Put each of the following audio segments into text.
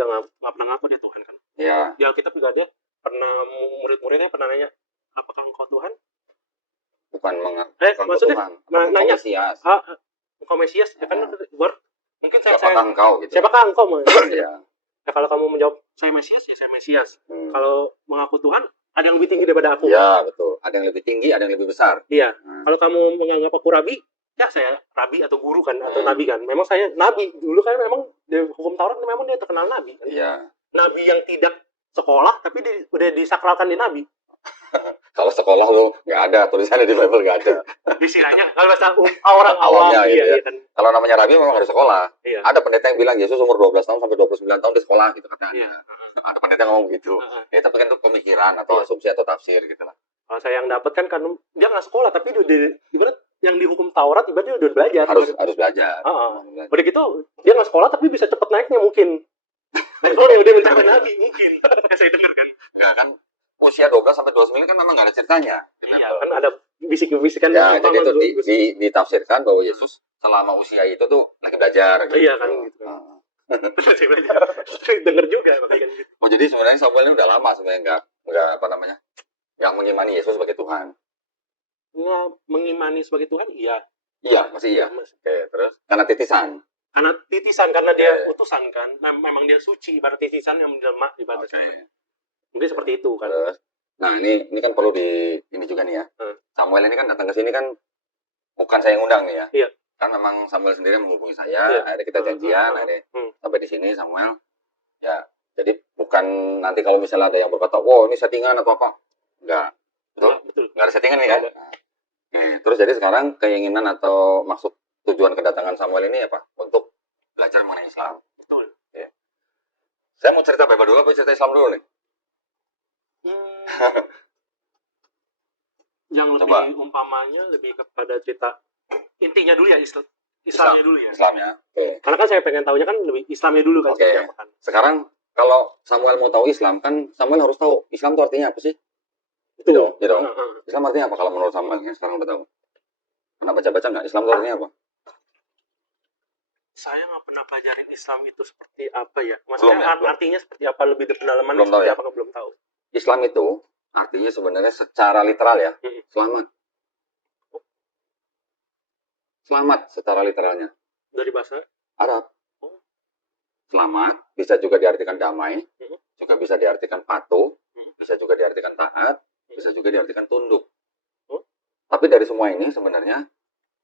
juga nggak pernah ngaku dia Tuhan kan. Iya. Di Alkitab juga dia pernah murid-muridnya pernah nanya, apakah engkau Tuhan? Bukan maksudnya Tuhan. nanya, Mesias. engkau Mesias? Ya kan mungkin siapakah engkau gitu. Siapakah engkau? Iya. Ya, kalau kamu menjawab saya Mesias, ya saya Mesias. Kalau mengaku Tuhan, ada yang lebih tinggi daripada aku. Iya, betul. Ada yang lebih tinggi, ada yang lebih besar. Iya. Kalau kamu menganggap aku rabi, ya saya rabi atau guru kan, atau nabi kan. Memang saya nabi. Dulu kan memang di hukum Taurat memang dia terkenal nabi kan. Iya. Nabi yang tidak sekolah, tapi udah disakralkan di nabi. Kalau sekolah lo nggak ada, tulisannya di Bible nggak ada. Istilahnya kalau bahasa orang awam Awamnya, iya, gitu ya. iya kan. Kalau namanya rabi memang harus sekolah. Iya. Ada pendeta yang bilang Yesus umur 12 tahun sampai 29 tahun di sekolah gitu katanya. Iya. Ada pendeta yang ngomong gitu. Ya tapi kan itu pemikiran atau asumsi atau tafsir gitu lah. Kalau saya yang dapat kan dia nggak sekolah, tapi ibarat yang di hukum Taurat ibaratnya udah belajar. Harus belajar. Udah gitu dia nggak sekolah tapi bisa cepet naiknya mungkin. Betul ya, udah mencapai nabi mungkin. Saya dengar kan. Enggak kan usia 12 sampai 29 kan memang nggak ada ceritanya. Iya, kan ada bisik-bisikan. Ya, jadi itu ditafsirkan bahwa Yesus selama usia itu tuh lagi belajar. Gitu. Iya kan. Gitu. Saya belajar. Dengar juga makanya gitu. Oh jadi sebenarnya Samuel ini udah lama sebenarnya nggak mengimani Yesus sebagai Tuhan. Nggak mengimani sebagai Tuhan, iya. Iya, masih iya. Oke, terus karena titisan. Karena dia utusan kan. Memang dia suci, ibarat titisan yang menjelma ibarat. Mungkin seperti itu kan. Nah ini kan perlu ini juga nih ya. Samuel ini kan datang ke sini kan bukan saya yang undang nih ya. Iya. Kan memang Samuel sendiri menghubungi saya. Iya. Akhirnya kita janjian. Akhirnya sampai di sini Samuel. Ya jadi bukan nanti kalau misalnya ada yang berkata, wow ini settingan atau apa? Enggak. Betul. Enggak ada settingan nih kan. Terus jadi sekarang keinginan atau maksud tujuan kedatangan Samuel ini apa? Untuk belajar mengenai Islam. Betul. Ya. Saya mau cerita Bible dulu apa cerita Islam dulu nih? Yang lebih umpamanya lebih kepada cerita intinya dulu ya Islamnya dulu ya. Islamnya. Karena kan saya pengen tahunya kan lebih Islamnya dulu kan. Kan. Sekarang kalau Samuel mau tahu Islam kan Samuel harus tahu Islam itu artinya apa sih? Itu. Gitu. Islam artinya apa kalau menurut Samuel yang sekarang udah tahu? Pernah baca-baca nggak Islam itu artinya apa? Saya nggak pernah pelajarin Islam itu seperti apa ya. Maksudnya artinya seperti apa, lebih pendalaman seperti apa belum tahu. Islam itu artinya sebenarnya secara literal ya, selamat. Selamat secara literalnya. Dari bahasa Arab. Selamat bisa juga diartikan damai, juga bisa diartikan patuh, bisa juga diartikan taat, bisa juga diartikan tunduk. Tapi dari semua ini sebenarnya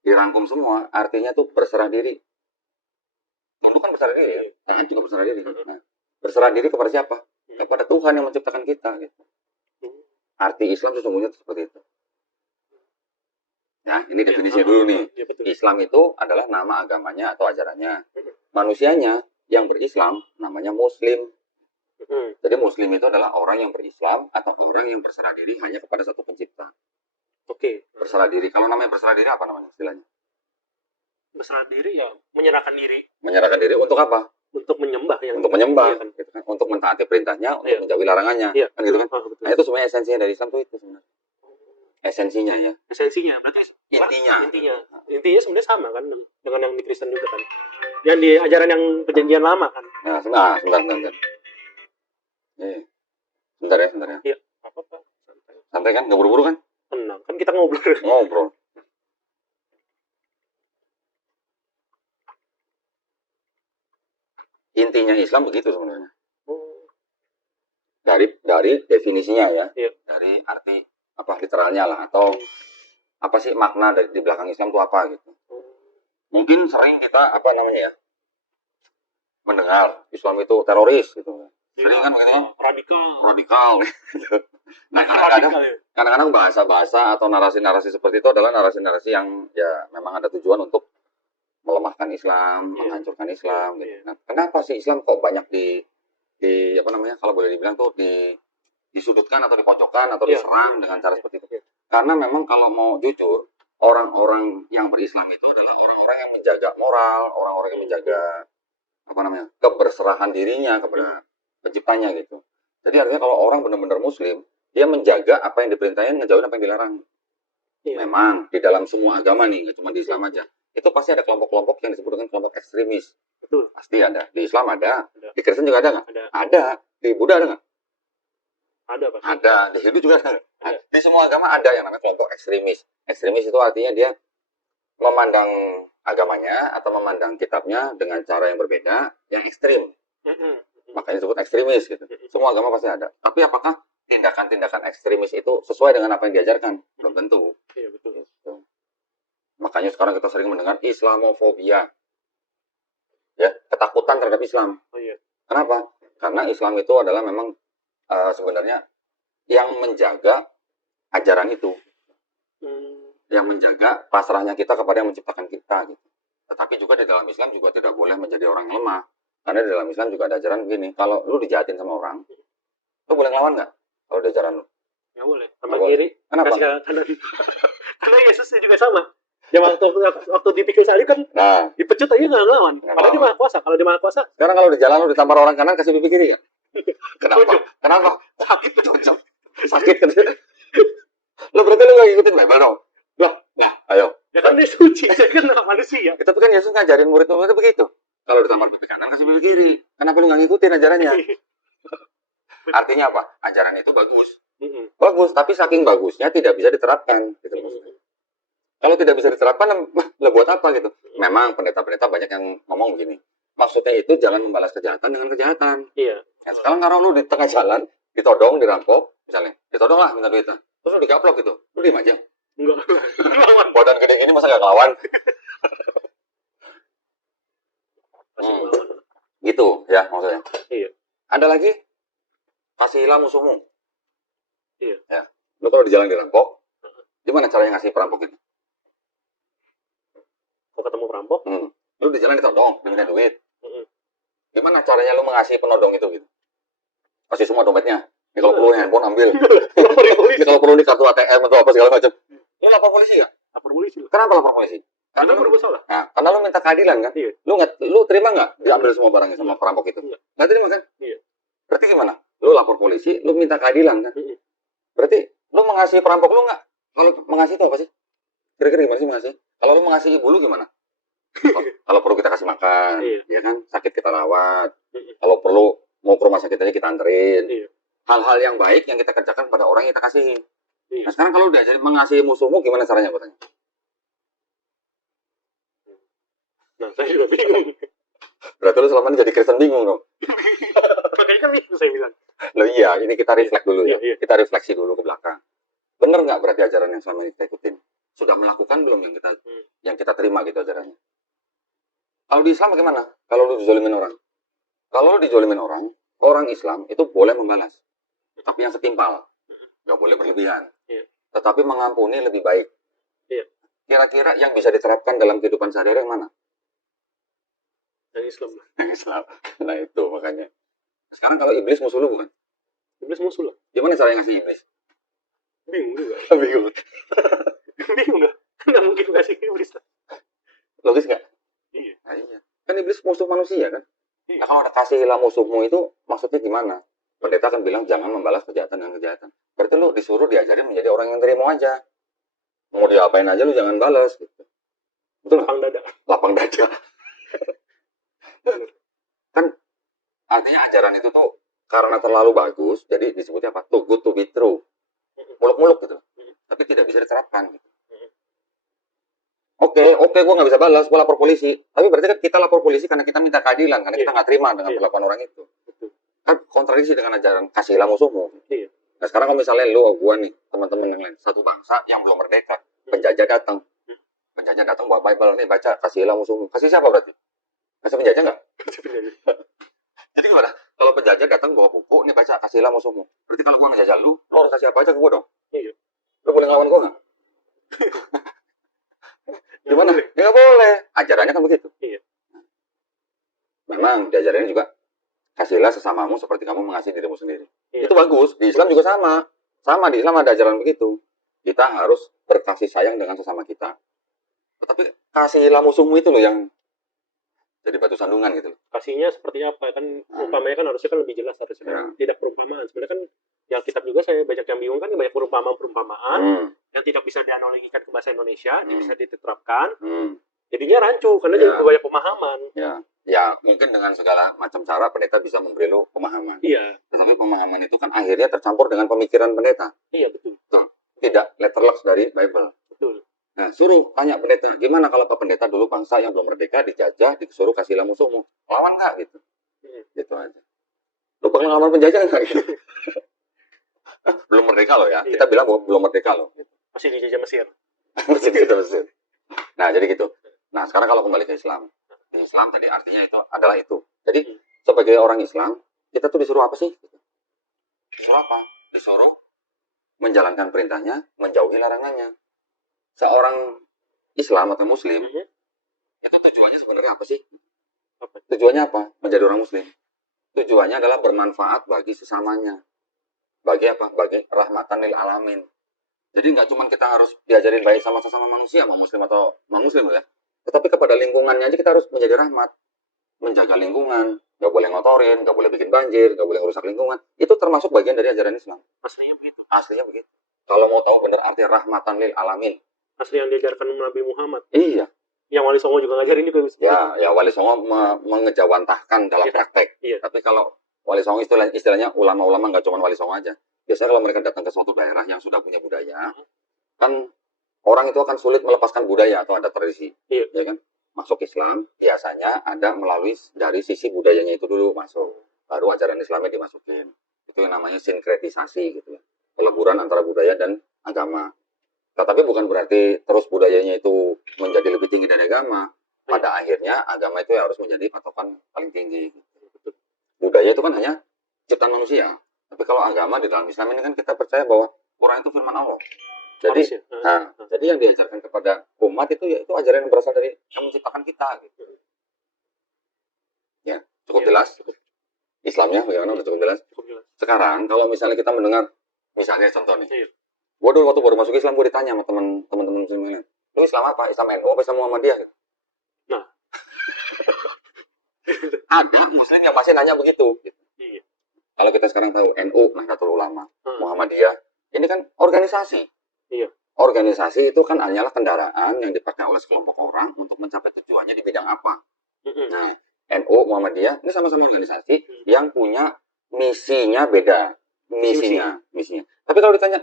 dirangkum semua, artinya tuh berserah diri. Tunduk kan berserah diri ya, taat juga berserah diri. Nah, berserah diri kepada siapa? Kepada Tuhan yang menciptakan kita gitu. Arti Islam sesungguhnya seperti itu. Ya, ini definisi dulu nih. Islam itu adalah nama agamanya atau ajarannya. Manusianya yang berislam namanya Muslim. Jadi Muslim itu adalah orang yang berislam atau orang yang berserah diri hanya kepada satu pencipta. Oke. Berserah diri. Kalau namanya berserah diri apa namanya istilahnya? Berserah diri ya menyerahkan diri. Menyerahkan diri untuk apa? Untuk menyembah ya. Untuk menyembah. Iya, kan? Gitu kan? Untuk mentaati perintahnya, untuk menjauhi larangannya. Iya. Kan gitu kan? Nah itu sebenarnya esensinya dari Islam itu sebenarnya. Esensinya ya. Esensinya berarti intinya sebenarnya sama kan dengan yang di Kristen juga kan. Yang di ajaran yang perjanjian lama kan. Nah, sebentar. Sebentar ya. Iya, apa-apa. Santai kan? Nggak buru-buru kan? Tenang, kan kita ngobrol. Intinya Islam begitu sebenarnya. Dari definisinya ya. Iya. Dari arti apa literalnya lah atau apa sih makna dari di belakang Islam itu apa gitu. Mungkin sering kita mendengar Islam itu teroris gitu. Sering kan begini radikal gitu. Nah, kadang-kadang bahasa-bahasa atau narasi-narasi seperti itu adalah narasi-narasi yang ya memang ada tujuan untuk melemahkan Islam, menghancurkan Islam gitu. Nah, kenapa sih Islam kok banyak di kalau boleh dibilang tuh disudutkan atau dipojokkan atau diserang dengan cara seperti itu? Karena memang kalau mau jujur, orang-orang yang berislam itu adalah orang-orang yang menjaga moral, orang-orang yang menjaga keberserahan dirinya kepada penciptanya gitu. Jadi artinya kalau orang benar-benar Muslim, dia menjaga apa yang diperintahkan, ngejauhin apa yang dilarang. Memang di dalam semua agama nih, nggak cuma di Islam aja. itu pasti ada kelompok-kelompok yang disebut dengan kelompok ekstremis. Betul. Pasti ada. Di Islam ada. Ada. Di Kristen juga ada nggak? Ada. Di Buddha ada nggak? Ada, Pak. Ada. Di Hindu juga ada. Di semua agama ada yang namanya kelompok ekstremis. Ekstremis itu artinya dia memandang agamanya atau memandang kitabnya dengan cara yang berbeda, yang ekstrim. Makanya disebut ekstremis gitu. Semua agama pasti ada. Tapi apakah tindakan-tindakan ekstremis itu sesuai dengan apa yang diajarkan? Belum tentu. Iya, betul. Gitu. Makanya sekarang kita sering mendengar Islamofobia. Ya, ketakutan terhadap Islam. Oh iya. Kenapa? Karena Islam itu adalah memang sebenarnya yang menjaga ajaran itu. Yang menjaga pasrahnya kita kepada yang menciptakan kita gitu. Tetapi juga di dalam Islam juga tidak boleh menjadi orang yang lemah. Karena di dalam Islam juga ada ajaran begini, kalau lu dijahatin sama orang, lu boleh ngelawan nggak? Kalau ada ajaran lu? Nggak boleh. Sama kiri. Kenapa? Kasih kanan. Karena Yesusnya juga sama. Ya waktu dipikir salib kan dipecut aja nggak ngelawan. Padahal dia maha kuasa. Kalau dia maha kuasa. Sekarang kalau di jalan lu ditampar orang kanan kasih pipi kiri ya? Kenapa? Kenapa? Sakit cocok. Sakit kan? Lu berarti lu nggak ngikutin Bible dong? Lah, ayo. Ya kan dia suci, saya kan manusia. Tapi kan Yesus ngajarin murid-muridnya begitu. Kalau ditampar pipi kanan kasih pipi kiri. Kenapa lu nggak ngikutin ajarannya? Artinya apa? Ajaran itu bagus. Bagus, tapi saking bagusnya tidak bisa diterapkan. Gitu maksudnya. Kalau tidak bisa diterapkan, lah buat apa gitu? Memang pendeta-pendeta banyak yang ngomong begini. Maksudnya itu jangan membalas kejahatan dengan kejahatan. Iya. Ya, sekarang kalau lu di tengah jalan, ditodong, dirampok, misalnya, ditodong lah minta duitnya. Terus lu digaplok gitu, lu diem aja. Enggak. Lawan. Badan gede gini masa gak ngelawan? Gitu ya maksudnya. Iya. Ada lagi, kasihilah musuhmu. Iya. Ya. Lu kalau di jalan dirampok, gimana caranya ngasih perampok itu? Kok ketemu perampok? Lu di jalan ditodong, diminta duit. Gimana caranya lu mengasihi penodong itu gitu? Kasih semua dompetnya. Ini kalau perlu handphone ambil. Ini kalau perlu nih kartu ATM atau apa segala macam. Lu lapor polisi ya? Lapor polisi. Kenapa lapor polisi? Karena lu bersalah. Nah, karena lu minta keadilan kan? Iya. Lu terima nggak diambil semua barangnya sama perampok itu? Nggak terima kan? Iya. Berarti gimana? Lu lapor polisi, lu minta keadilan kan? Berarti lu mengasihi perampok lu nggak? Kalau mengasihi itu apa sih? Kira-kira gimana sih mengasihi? Kalau lu mengasihi ibu lu gimana? Kalau perlu kita kasih makan, ya kan? Sakit kita rawat. Kalau perlu mau ke rumah sakit aja kita anterin. Hal-hal yang baik yang kita kerjakan pada orang yang kita kasihi. Nah sekarang kalau udah jadi mengasihi musuhmu, gimana caranya katanya? Nah saya juga bingung. Berarti lu selama ini jadi Kristen bingung dong? Makanya kan itu saya bilang. Loh iya, ini kita refleks dulu ya. Iya. Kita refleksi dulu ke belakang. Bener nggak berarti ajaran yang selama ini kita ikutin? Sudah melakukan belum yang kita terima gitu ajarannya? Kalau di Islam bagaimana? Kalau lu dizolimin orang. Kalau lu dizolimin orang Islam itu boleh membalas. Tapi yang setimpal. Nggak boleh berlebihan. Tetapi mengampuni lebih baik. Kira-kira yang bisa diterapkan dalam kehidupan sehari-hari yang mana? Yang Islam. Yang Islam. Nah itu makanya. Sekarang kalau iblis musuh lu bukan? Iblis musuh lah. Gimana caranya ngasih iblis? Bingung juga. Bingung. Bingung nggak? Nggak mungkin ngasih iblis. Logis nggak? Iya. Nah, iya. Kan iblis musuh manusia kan? Iya. Nah kalau ada kasihilah musuhmu itu maksudnya gimana? Pendeta kan bilang jangan membalas kejahatan dengan kejahatan. Berarti lu disuruh diajarin menjadi orang yang terima aja. Mau diapain aja lu jangan balas gitu. Betul? Lapang dada. Kan artinya ajaran itu tuh karena terlalu bagus, jadi disebutnya apa? Too good to be true. Muluk-muluk gitu. Tapi tidak bisa diterapkan gitu. Oke, gue nggak bisa balas, gue lapor polisi. Tapi berarti kan kita lapor polisi karena kita minta keadilan, karena kita nggak terima dengan perlakuan orang itu. Kan kontradiksi dengan ajaran kasihilah musuhmu. Nah sekarang kalau misalnya lu, gue nih, teman-teman yang lain, satu bangsa yang belum merdeka, penjajah datang bawa Bible nih, baca kasihilah musuhmu. Kasih siapa berarti? Kasih penjajah nggak? Jadi gimana? Kalau penjajah datang bawa buku, nih baca kasihilah musuhmu. Berarti kalau gue ngejajah lu harus kasih apa aja ke gue dong? Iya. Lu boleh ngelawan gue nggak? Gimana? Ya nggak boleh. Ajarannya kan begitu. Iya. Memang diajarannya juga kasihilah sesamamu seperti kamu mengasihi dirimu sendiri. Iya. Itu bagus. Di Islam juga sama. Sama di Islam ada ajaran begitu. Kita harus berkasih sayang dengan sesama kita. Tetapi kasihilah musuhmu itu loh yang jadi batu sandungan gitu. Kasihnya seperti apa kan? Umpamanya kan harusnya kan lebih jelas harusnya. Tidak perumpamaan. Sebenarnya kan yang kitab juga saya banyak yang bingung kan banyak perumpamaan yang tidak bisa dianalogikan ke bahasa Indonesia, bisa diterapkan. Jadinya rancu karena jadi banyak pemahaman. Ya mungkin dengan segala macam cara pendeta bisa memberi lo pemahaman. Iya. Tetapi pemahaman itu kan akhirnya tercampur dengan pemikiran pendeta. Iya, betul. Tidak letterless dari Bible. Betul. Nah, suruh tanya pendeta, gimana kalau Pak Pendeta dulu bangsa yang belum merdeka dijajah, disuruh kasihlah musuhmu, lawan nggak gitu? Gitu aja. Lu pengalaman penjajah nggak gitu? Belum merdeka loh ya. Kita bilang belum merdeka loh. Gitu. Masih dijajah Mesir. Masih dijajah Mesir. Nah, jadi gitu. Nah, sekarang kalau kembali ke Islam. Di Islam tadi artinya itu adalah itu. Jadi sebagai orang Islam, kita tuh disuruh apa sih? Disuruh apa? Disuruh menjalankan perintahnya, menjauhi larangannya. Seorang Islam atau Muslim, itu tujuannya sebenarnya apa sih? Tujuannya apa? Menjadi orang Muslim. Tujuannya adalah bermanfaat bagi sesamanya. Bagi apa? Bagi rahmatan lil alamin. Jadi nggak cuma kita harus diajarin baik sama sesama manusia, mau Muslim atau non Muslim ya. Tetapi kepada lingkungannya aja kita harus menjadi rahmat. Menjaga lingkungan, nggak boleh ngotorin, nggak boleh bikin banjir, nggak boleh merusak lingkungan. Itu termasuk bagian dari ajaran Islam. Aslinya begitu. Aslinya begitu. Kalau mau tahu benar arti rahmatan lil alamin. Asli yang diajarkan Nabi Muhammad. Iya. Yang Wali Songo juga ngajarin itu. Ya Wali Songo mengejawantahkan dalam praktek. Iya. Tapi kalau Wali Songo istilahnya ulama-ulama nggak cuma Wali Songo aja. Biasanya kalau mereka datang ke suatu daerah yang sudah punya budaya, kan orang itu akan sulit melepaskan budaya atau ada tradisi. Iya. Ya kan? Masuk Islam biasanya ada melalui dari sisi budayanya itu dulu masuk. Baru ajaran Islamnya dimasukin. Itu yang namanya sinkretisasi gitu ya. Peleburan antara budaya dan agama. Tetapi bukan berarti terus budayanya itu menjadi lebih tinggi dari agama. Pada akhirnya agama itu harus menjadi patokan paling tinggi. Budaya itu kan hanya ciptaan manusia. Tapi kalau agama di dalam Islam ini kan kita percaya bahwa Quran itu firman Allah. Jadi, jadi yang diajarkan kepada umat itu ya itu ajaran yang berasal dari yang menciptakan kita. Gitu. Ya, cukup jelas. Islamnya bagaimana? Udah cukup jelas. Sekarang kalau misalnya kita mendengar, misalnya contoh nih. Waduh, waktu baru masuk Islam gue ditanya sama teman-teman Muslim lain, lu Islam apa? Islam NU apa Islam Muhammadiyah? Nah, ada Muslim yang pasti nanya begitu. Gitu. Iya. Kalau kita sekarang tahu NU, Nahdlatul Ulama, Muhammadiyah, ini kan organisasi. Iya. Organisasi itu kan hanyalah kendaraan yang dipakai oleh sekelompok orang untuk mencapai tujuannya di bidang apa. Nah, NU, Muhammadiyah, ini sama-sama organisasi yang punya misinya beda. Misinya. Tapi kalau ditanya,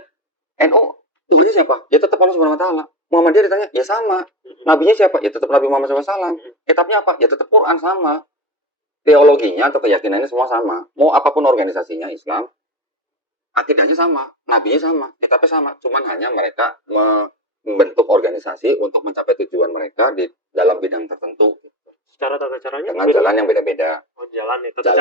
NU, Tuhannya siapa? Ya tetap Allah Subhanahu wa Ta'ala. Muhammadiyah ditanya, ya sama. Nabinya siapa? Ya tetap Nabi Muhammad SAW. Kitabnya apa? Ya tetap Quran sama. Teologinya atau keyakinannya semua sama. Mau apapun organisasinya Islam, akidahnya sama, nabinya sama, kitabnya sama. Cuman hanya mereka membentuk organisasi untuk mencapai tujuan mereka di dalam bidang tertentu. Secara tata caranya? Dengan jalan yang beda-beda. Oh, jalan ya, tata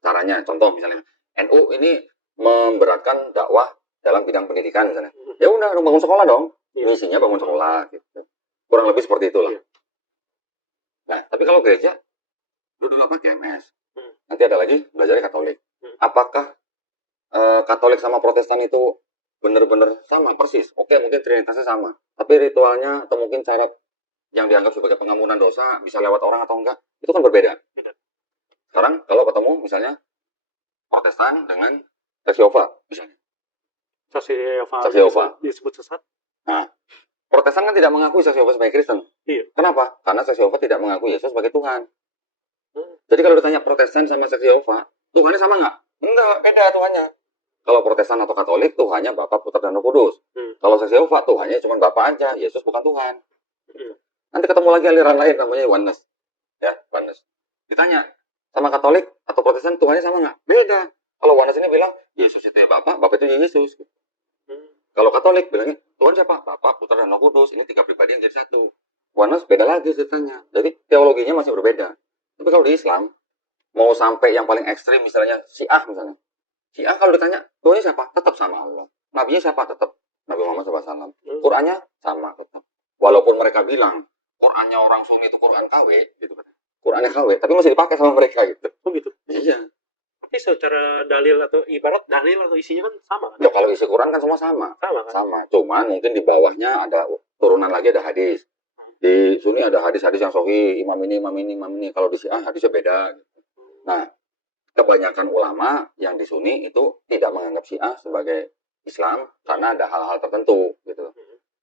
caranya. Contoh misalnya, NU ini memberatkan dakwah dalam bidang pendidikan misalnya. Ya udah bangun sekolah dong. Misinya bangun sekolah gitu. Kurang lebih seperti itulah. Nah, tapi kalau gereja dulu apa GMS. Nanti ada lagi belajarnya Katolik. Apakah Katolik sama Protestan itu benar-benar sama persis? Oke, mungkin trinitasnya sama, tapi ritualnya atau mungkin cara yang dianggap sebagai pengampunan dosa bisa lewat orang atau enggak, itu kan berbeda. Sekarang kalau ketemu misalnya Protestan dengan Saksi Yehova misalnya. Saksi Yehova disebut sesat. Nah, Protestan kan tidak mengakui Saksi Yehova sebagai Kristen. Iya. Kenapa? Karena Saksi Yehova tidak mengakui Yesus sebagai Tuhan. Jadi kalau ditanya Protestan sama Saksi Yehova, Tuhannya sama nggak? Enggak, beda Tuhannya. Kalau Protestan atau Katolik, Tuhannya Bapa, Putra, dan Roh Kudus. Kalau Saksi Yehova, Tuhannya cuma Bapa aja, Yesus bukan Tuhan. Nanti ketemu lagi aliran lain namanya Oneness. Ya, Oneness. Ditanya, sama Katolik atau Protestan, Tuhannya sama nggak? Beda. Kalau Oneness ini bilang, Yesus itu ya Bapa, Bapa itu Yesus. Kalau Katolik bilangnya, Tuhan siapa? Bapa, Putra, dan Roh Kudus. Ini 3 pribadi yang jadi satu. Oneness beda lagi ceritanya. Jadi teologinya masih berbeda. Tapi kalau di Islam, mau sampai yang paling ekstrim misalnya Syiah misalnya. Syiah kalau ditanya, Tuhannya siapa? Tetap sama Allah. Nabinya siapa? Tetap Nabi Muhammad SAW. Qurannya sama tetap. Walaupun mereka bilang Qurannya orang Sunni itu Quran KW gitu kan. Qurannya KW, tapi masih dipakai sama mereka gitu. Oh gitu. Iya. Tapi secara dalil atau ibarat dalil atau isinya kan sama kan? Ya kalau isi Quran kan semua sama. Sama kan? Sama. Cuman mungkin di bawahnya ada turunan lagi ada hadis. Di Sunni ada hadis-hadis yang sahih, imam ini. Kalau di Syiah hadisnya beda. Nah, kebanyakan ulama yang di Sunni itu tidak menganggap Syiah sebagai Islam karena ada hal-hal tertentu gitu.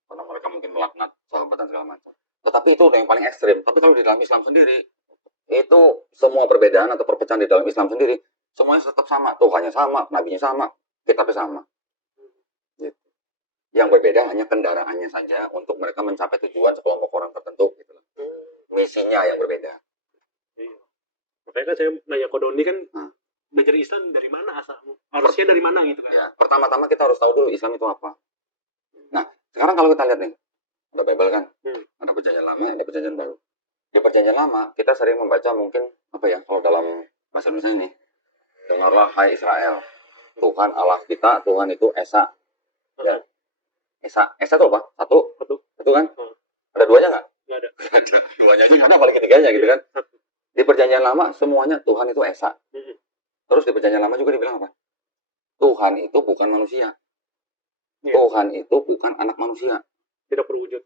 Karena mereka mungkin melaknat sahabat dan segala macam. Tetapi itu yang paling ekstrim. Tapi kalau di dalam Islam sendiri, itu semua perbedaan atau perpecahan di dalam Islam sendiri, semuanya tetap sama. Tuhannya sama, nabinya sama, kitabnya sama. Gitu. Yang berbeda hanya kendaraannya saja untuk mereka mencapai tujuan sekelompok orang tertentu. Gitu. Misinya yang berbeda. Iya. Makanya kan saya nanya ke Doni kan, belajar Islam dari mana asalmu? Harusnya dari mana gitu kan? Ya, pertama-tama kita harus tahu dulu Islam itu apa. Nah, sekarang kalau kita lihat nih, ada Bible kan, ada perjanjian lama, ada perjanjian baru. Di perjanjian lama, kita sering membaca mungkin, apa ya, kalau dalam bahasa Indonesia ini, dengarlah hai Israel, Tuhan Allah kita, Tuhan itu Esa. Ya. Esa itu apa? Satu kan? Ada duanya nggak? Nggak ada. Duanya aja ada, paling ketiganya gitu kan. Di perjanjian lama, semuanya Tuhan itu Esa. Terus di perjanjian lama juga dibilang apa? Tuhan itu bukan manusia. Tuhan itu bukan anak manusia. Tidak berwujud.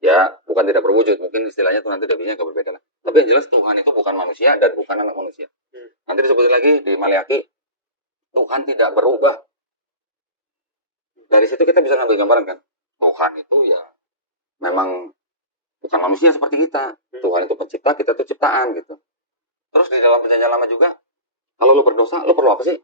Ya, bukan tidak berwujud. Mungkin istilahnya tuh nanti definisinya agak berbeda lah. Tapi yang jelas Tuhan itu bukan manusia dan bukan anak manusia. Nanti disebutin lagi di Maleakhi, Tuhan tidak berubah. Dari situ kita bisa ngambil gambaran kan. Tuhan itu ya memang bukan manusia seperti kita. Tuhan itu pencipta, kita itu ciptaan gitu. Terus di dalam perjanjian lama juga, kalau lu berdosa, lu perlu apa sih?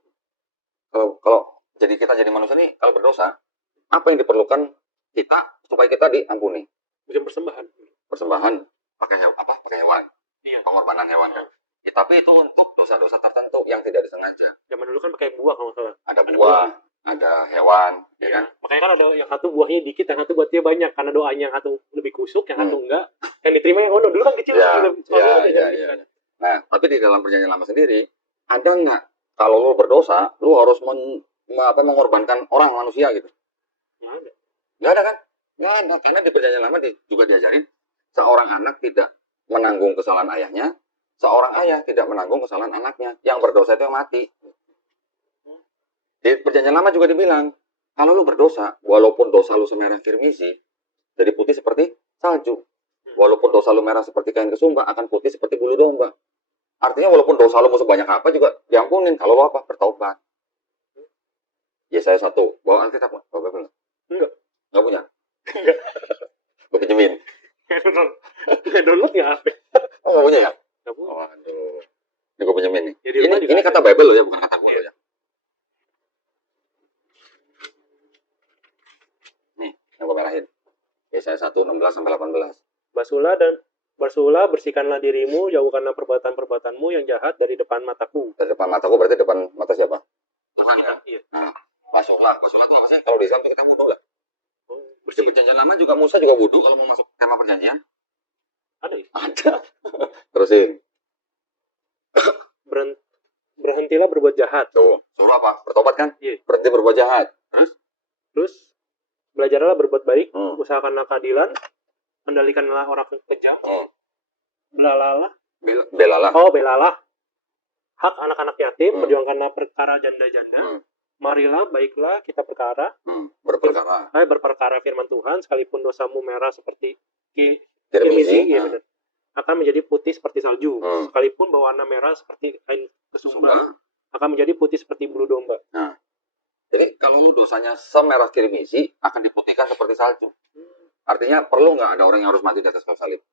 Kalau jadi kita jadi manusia nih, kalau berdosa, apa yang diperlukan kita supaya kita diampuni? Bisa persembahan pakai hewan. Iya. Pengorbanan hewan kan. Ya, tapi itu untuk dosa-dosa tertentu yang tidak disengaja. Zaman dulu kan pakai buah kalau salah. Ada buah, ada hewan, ya kan? Makanya kan ada yang satu buahnya dikit, yang satu buahnya banyak karena doanya yang satu lebih kusuk, yang satu enggak. Yang diterima yang dulu kan kecil. Ya. Nah, tapi di dalam perjanjian lama sendiri ada nggak kalau lu berdosa, lu harus mengorbankan orang manusia gitu? Nggak ada kan? Nggak ada, karena di perjanjian lama juga diajarin seorang anak tidak menanggung kesalahan ayahnya, seorang ayah tidak menanggung kesalahan anaknya. Yang berdosa itu yang mati. Di perjanjian lama juga dibilang, kalau lu berdosa, walaupun dosa lu semerah kirmisi, jadi putih seperti salju. Walaupun dosa lu merah seperti kain kesumba, akan putih seperti bulu domba. Artinya walaupun dosa lu mau sebanyak apa juga diampunin kalau lu apa? Bertaubat. Ya saya satu, bawa Alkitab nggak? Bawa Bible? Nggak punya? Enggak. Gue pinjemin. Download nggak apa? Oh nggak punya ya? Nggak punya. Waduh. Ini gue pinjemin nih. Jadi ini kata Bible loh ya, bukan kata gue loh ya. Nih, yang gue merahin. Yesaya 1:16-18. Bersulah, bersihkanlah dirimu, jauhkanlah perbuatan-perbuatanmu yang jahat dari depan mataku. Dari depan mataku berarti depan mata siapa? Tuhan ya? Iya. Nah, Bersulah itu apa sih? Kalau di Islam kita wudhu lah. Di perjanjian lama juga Musa juga wudhu kalau mau masuk tema perjanjian. Ada ya? Ada. Terusin. Berhentilah berbuat jahat. Tuh, suruh apa? Bertobat kan? Iya. Berhenti berbuat jahat. Terus belajarlah berbuat baik, usahakanlah keadilan, kendalikanlah orang kejam. Belalah hak anak-anak yatim, perjuangkanlah perkara janda-janda. Marilah, baiklah kita berperkara firman Tuhan, sekalipun dosamu merah seperti kirmisi, ya benar, akan menjadi putih seperti salju. Sekalipun berwarna merah seperti kain kesumba, akan menjadi putih seperti bulu domba. Nah, jadi kalau lu dosanya semerah kirmisi, akan diputihkan seperti salju. Artinya perlu nggak ada orang yang harus mati di atas kayu salib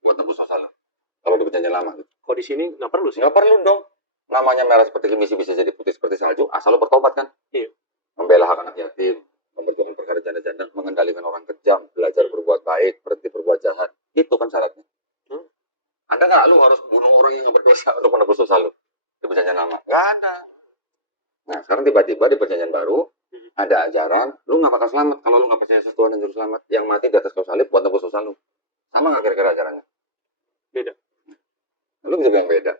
buat tebus dosa lu? Kalau di perjanjian lama gitu. Kalau di sini nggak perlu sih. Nggak perlu dong. Namanya merah seperti kirmisi bisa jadi putih seperti salju, asal lu bertobat kan? Iya. Membela hak anak yatim, memperjuangkan perkara janda-janda, mengendalikan orang kejam, belajar berbuat baik, berhenti berbuat jahat. Itu kan syaratnya. Ada nggak lu harus bunuh orang yang berdosa untuk menebus dosa lu? Di perjanjian lama? Nggak ada. Nah, sekarang tiba-tiba di perjanjian baru, ada ajaran, lu nggak bakal selamat kalau lu nggak percaya Yesus Tuhan dan Juru Selamat yang mati di atas kayu salib buat tebus dosa lu. Sama nggak kira-kira ajarannya? Beda. Lu bisa bilang beda.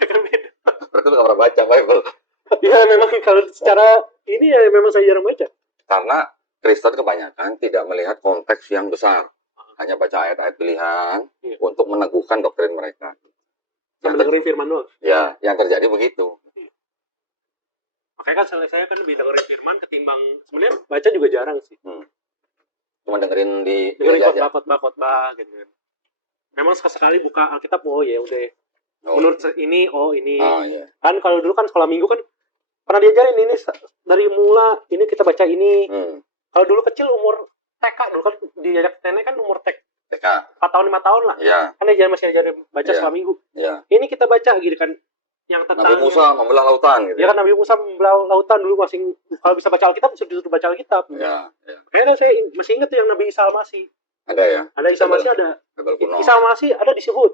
Kan beda. Berarti lu nggak pernah baca Bible. Ya memang kalau secara ini ya memang saya jarang baca. Karena Kristen kebanyakan tidak melihat konteks yang besar. Hanya baca ayat-ayat pilihan untuk meneguhkan doktrin mereka. Yang dengerin firman doang. Ya, yang terjadi begitu. Makanya kan saya kan lebih dengerin firman ketimbang sebenarnya baca juga jarang sih. Cuma dengerin khotbah gitu kan. Memang sekali buka Alkitab ya udah. Menurut ini ini. Iya. Kan kalau dulu kan sekolah minggu kan pernah diajarin ini dari mula ini kita baca ini. Kalau dulu kecil umur TK dulu kan diajak nenek kan umur TK TK. 4 tahun 5 tahun lah. Iya. Kan dia masih ajarin baca selama minggu. Iya. Ini kita baca gitu kan yang tentang Nabi Musa membelah lautan gitu. Ya kan Nabi Musa membelah lautan dulu, masih kalau bisa baca Alkitab disuruh baca Alkitab. Iya. Kayaknya saya masih ingat tuh yang Nabi Isa Al-Masih. Ada ya? Ada Isa Al-Masih ada. Isa Al-Masih ada disebut.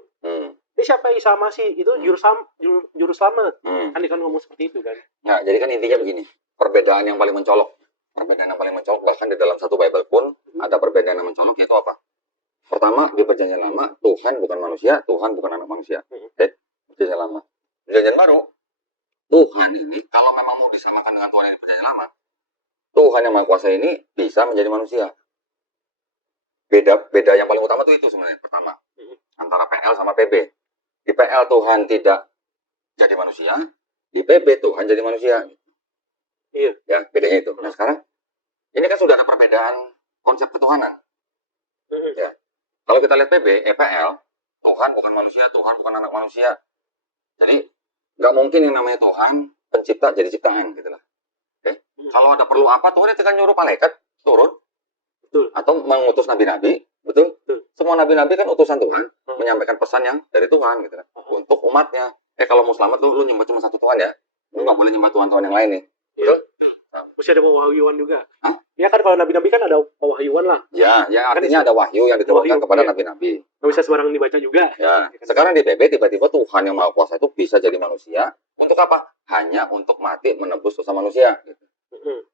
Ini siapa Isa Al-Masih? Itu juru selamat. Kan dia kan ngomong seperti itu kan. Nah, jadi kan intinya begini. Perbedaan yang paling mencolok. Bahkan di dalam satu Bible pun ada perbedaan yang mencolok, yaitu apa? Pertama, di Perjanjian Lama, Tuhan bukan manusia, Tuhan bukan anak manusia. Perjanjian Lama. Perjanjian Baru, Tuhan ini kalau memang mau disamakan dengan Tuhan yang di Perjanjian Lama, Tuhan yang Maha Kuasa ini bisa menjadi manusia. Beda yang paling utama itu sebenarnya. Pertama, antara PL sama PB. Di PL Tuhan tidak jadi manusia, di PB Tuhan jadi manusia. Iya. Ya, bedanya itu. Nah sekarang, ini kan sudah ada perbedaan konsep ketuhanan. Ya. Kalau kita lihat PL, Tuhan bukan manusia, Tuhan bukan anak manusia. Jadi, nggak mungkin yang namanya Tuhan, pencipta jadi ciptaan, gitu lah. Oke? Kalau ada perlu apa, Tuhan itu kan nyuruh malaikat turun. Betul. Atau mengutus nabi-nabi, betul? Semua nabi-nabi kan utusan Tuhan, menyampaikan pesan yang dari Tuhan, gitu kan. Untuk umatnya. Kalau mau selamat, lu nyembah cuma satu Tuhan ya. Lu nggak boleh nyembah Tuhan-Tuhan yang lain nih. Betul? Mesti ada pewahyuan juga. Ya kan kalau nabi-nabi kan ada pewahyuan lah. Ya artinya ada wahyu yang diturunkan kepada nabi-nabi. Nggak bisa sembarangan dibaca juga. Ya. Sekarang di PB tiba-tiba Tuhan yang Maha Kuasa itu bisa jadi manusia. Untuk apa? Hanya untuk mati menebus dosa manusia.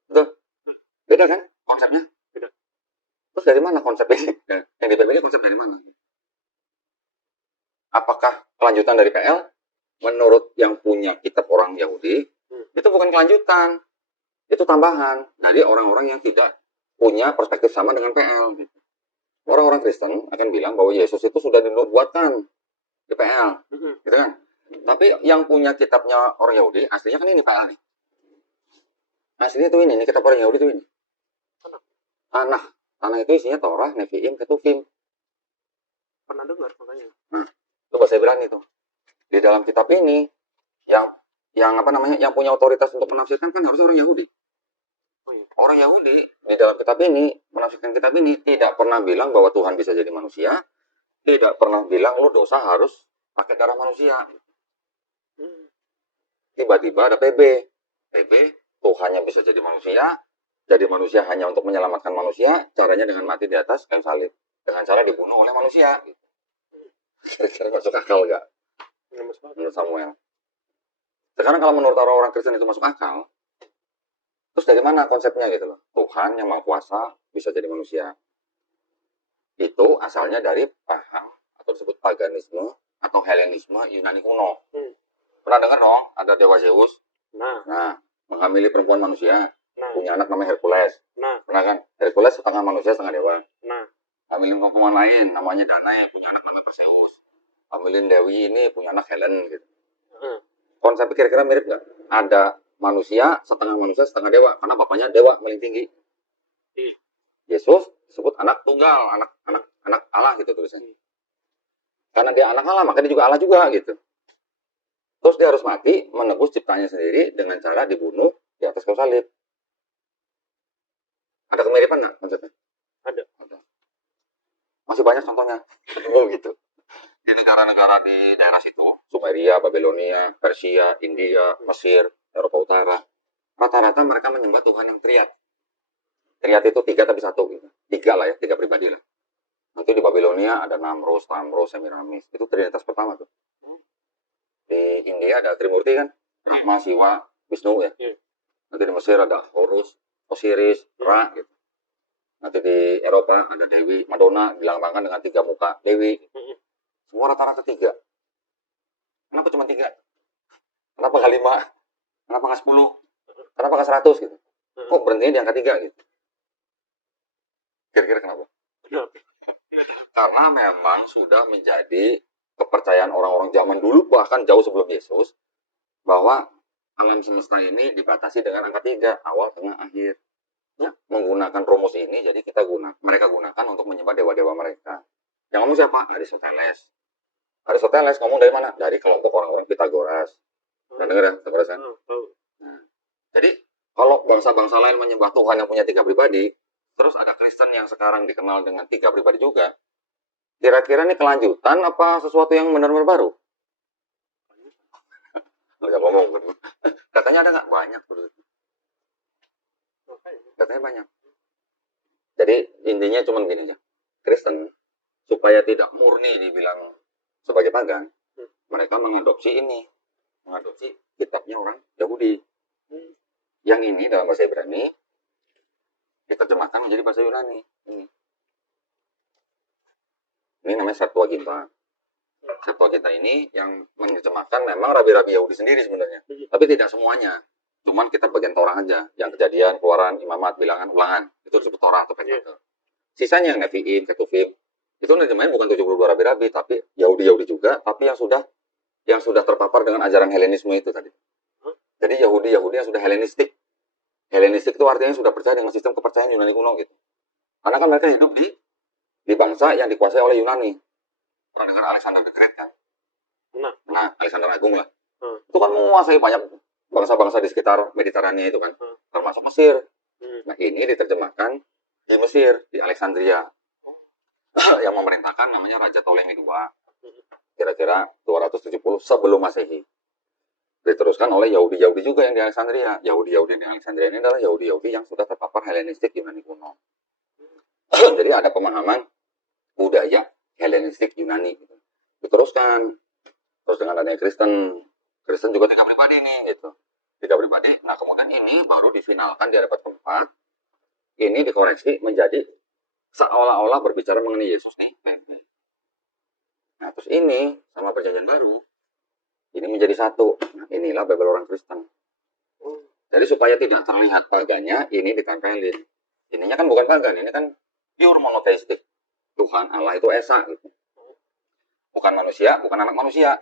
Betul? Beda kan konsepnya? Beda. Terus dari mana konsep ini? Yang di PB ini konsep dari mana? Apakah kelanjutan dari PL? Menurut yang punya kitab orang Yahudi, itu bukan kelanjutan. Itu tambahan dari orang-orang yang tidak punya perspektif sama dengan PL. Orang-orang Kristen akan bilang bahwa Yesus itu sudah dinubuatkan di PL, gitu kan? Tapi yang punya kitabnya orang Yahudi, aslinya kan ini PL nih. Aslinya itu ini kitab orang Yahudi itu ini. Tanah itu isinya Torah, Nevi'im, Ketuvim. Pernah dengar makanya. Itu bahasa Ibrani itu. Di dalam kitab ini yang punya otoritas untuk menafsirkan kan harusnya orang Yahudi. Orang Yahudi di dalam kitab ini, menafsirkan kitab ini, tidak pernah bilang bahwa Tuhan bisa jadi manusia, tidak pernah bilang lu dosa harus pakai darah manusia. Tiba-tiba ada PB, Tuhannya bisa jadi manusia hanya untuk menyelamatkan manusia, caranya dengan mati di atas kayu salib, dengan cara dibunuh oleh manusia. Kira-kira masuk akal nggak? Menurut Samuel. Sekarang kalau menurut orang-orang Kristen itu masuk akal, terus dari mana konsepnya gitu loh? Tuhan yang Maha Kuasa bisa jadi manusia. Itu asalnya dari paham atau disebut paganisme atau Helenisme Yunani kuno. Pernah dengar dong ada dewa Zeus? Nah, menghamili perempuan manusia, punya anak namanya Hercules. Pernah kan? Hercules setengah manusia setengah dewa. Hamilin perempuan lain namanya Danae, punya anak namanya Perseus. Hamilin Dewi ini punya anak Helen gitu. Konsepnya kira-kira mirip nggak? Ada manusia setengah dewa, karena bapaknya dewa paling tinggi. Yesus disebut anak tunggal, anak Allah gitu tulisannya. Karena dia anak Allah, maka dia juga Allah juga gitu. Terus dia harus mati menebus ciptanya sendiri dengan cara dibunuh di atas kayu salib. Ada kemiripan nggak konsepnya? Ada. Masih banyak contohnya. Gitu. Di negara-negara di daerah situ, Sumeria, Babilonia, Persia, India, Mesir, Eropa Utara, rata-rata mereka menyembah Tuhan yang triad. Triad itu 3 tapi 1 gitu. 3 lah ya, 3 pribadi lah. Nanti di Babilonia ada Namrus, Semiramis. Itu trinitas pertama tuh. Di India ada Trimurti kan, Brahma, Siwa, Wisnu ya. Nanti di Mesir ada Horus, Osiris, Ra gitu. Nanti di Eropa ada Dewi, Madonna, dilambangkan dengan 3 muka Dewi. Semua rata-rata 3. Kenapa cuma 3? Kenapa nggak 5? Kenapa nggak 10? Kenapa nggak 100 gitu? Kok berhentinya di angka 3 gitu? Kira-kira kenapa? Karena memang sudah menjadi kepercayaan orang-orang zaman dulu, bahkan jauh sebelum Yesus, bahwa alam semesta ini dibatasi dengan angka 3, awal, tengah, akhir. Ya, menggunakan rumus ini, jadi mereka gunakan untuk menyembah dewa-dewa mereka. Yang ngomong siapa? Aristoteles. Aristoteles ngomong dari mana? Dari kelompok orang-orang Pitagoras. Nah, dengar ya, Pitagoras kan? Jadi, kalau bangsa-bangsa lain menyembah Tuhan yang punya 3 pribadi, terus ada Kristen yang sekarang dikenal dengan 3 pribadi juga, Kira-kira ini kelanjutan apa sesuatu yang benar-benar baru? Nggak ngomong. Katanya ada nggak? Banyak. Katanya banyak. Jadi intinya cuma gini aja. Kristen supaya tidak murni dibilang sebagai pagan, mereka mengadopsi ini, mengadopsi kitabnya orang Yahudi. Yang ini dalam bahasa Ibrani diterjemahkan menjadi bahasa Yunani. Ini namanya Septuaginta. Septuaginta ini yang menerjemahkan memang rabi-rabi Yahudi sendiri sebenarnya, tapi tidak semuanya. Cuman kita bagian Torah aja, yang Kejadian, Keluaran, Imamat, Bilangan, Ulangan, itu disebut Torah atau Pentateuch. Sisanya yang Nevi'im, Ketuvim, itu nerjemahin bukan 72 rabi-rabi, tapi Yahudi juga, tapi yang sudah terpapar dengan ajaran Helenisme itu tadi. Jadi Yahudi yang sudah Helenistik. Helenistik itu artinya sudah percaya dengan sistem kepercayaan Yunani kuno gitu. Karena kan mereka hidup di bangsa yang dikuasai oleh Yunani. Pernah dengar Alexander the Great kan? Nah, Alexander Agung lah. Itu kan menguasai banyak bangsa-bangsa di sekitar Mediterania itu kan, termasuk Mesir. Nah, ini diterjemahkan di Mesir, di Alexandria. Yang memerintahkan namanya Raja Ptolemy II. Kira-kira 270 sebelum Masehi. Diteruskan oleh Yahudi juga yang di Alexandria. Yahudi di Alexandria ini adalah Yahudi yang sudah terpapar Helenistik Yunani kuno. Jadi ada pemahaman budaya Helenistik Yunani. Diteruskan. Terus dengan adanya Kristen juga 3 pribadi nih gitu. 3 pribadi. Nah, kemudian ini baru difinalkan di abad keempat. Ini dikoreksi menjadi seolah-olah berbicara mengenai Yesus nih. Nah, terus ini sama perjanjian baru ini menjadi satu. Nah, inilah Bible orang Kristen. Jadi supaya tidak terlihat pagannya, ini ditempelin. Ininya kan bukan pagan, ini kan pure monoteistik. Tuhan Allah itu esa gitu. Bukan manusia, bukan anak manusia.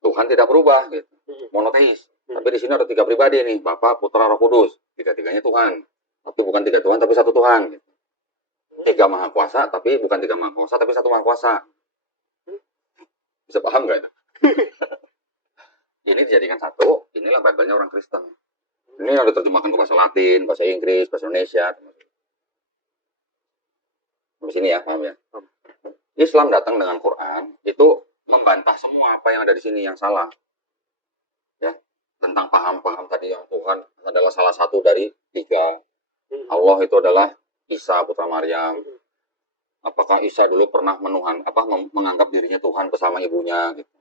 Tuhan tidak berubah gitu. Monoteis. Tapi di sini ada 3 pribadi nih, Bapa, Putra, Roh Kudus. 3-tiganya Tuhan. Tapi bukan 3 Tuhan, tapi 1 Tuhan gitu. 3 Maha Kuasa, tapi bukan 3 Maha Kuasa, tapi 1 Maha Kuasa. Bisa paham gak? Ini dijadikan satu, inilah Bible-nya orang Kristen. Ini yang diterjemahkan ke bahasa Latin, bahasa Inggris, bahasa Indonesia. Di sini ya, paham ya? Islam datang dengan Quran, itu membantah semua apa yang ada di sini yang salah. Ya, tentang paham-paham tadi yang Tuhan adalah salah satu dari 3. Allah itu adalah Isa putra Maryam. Apakah Isa dulu pernah menganggap dirinya Tuhan bersama ibunya gitu.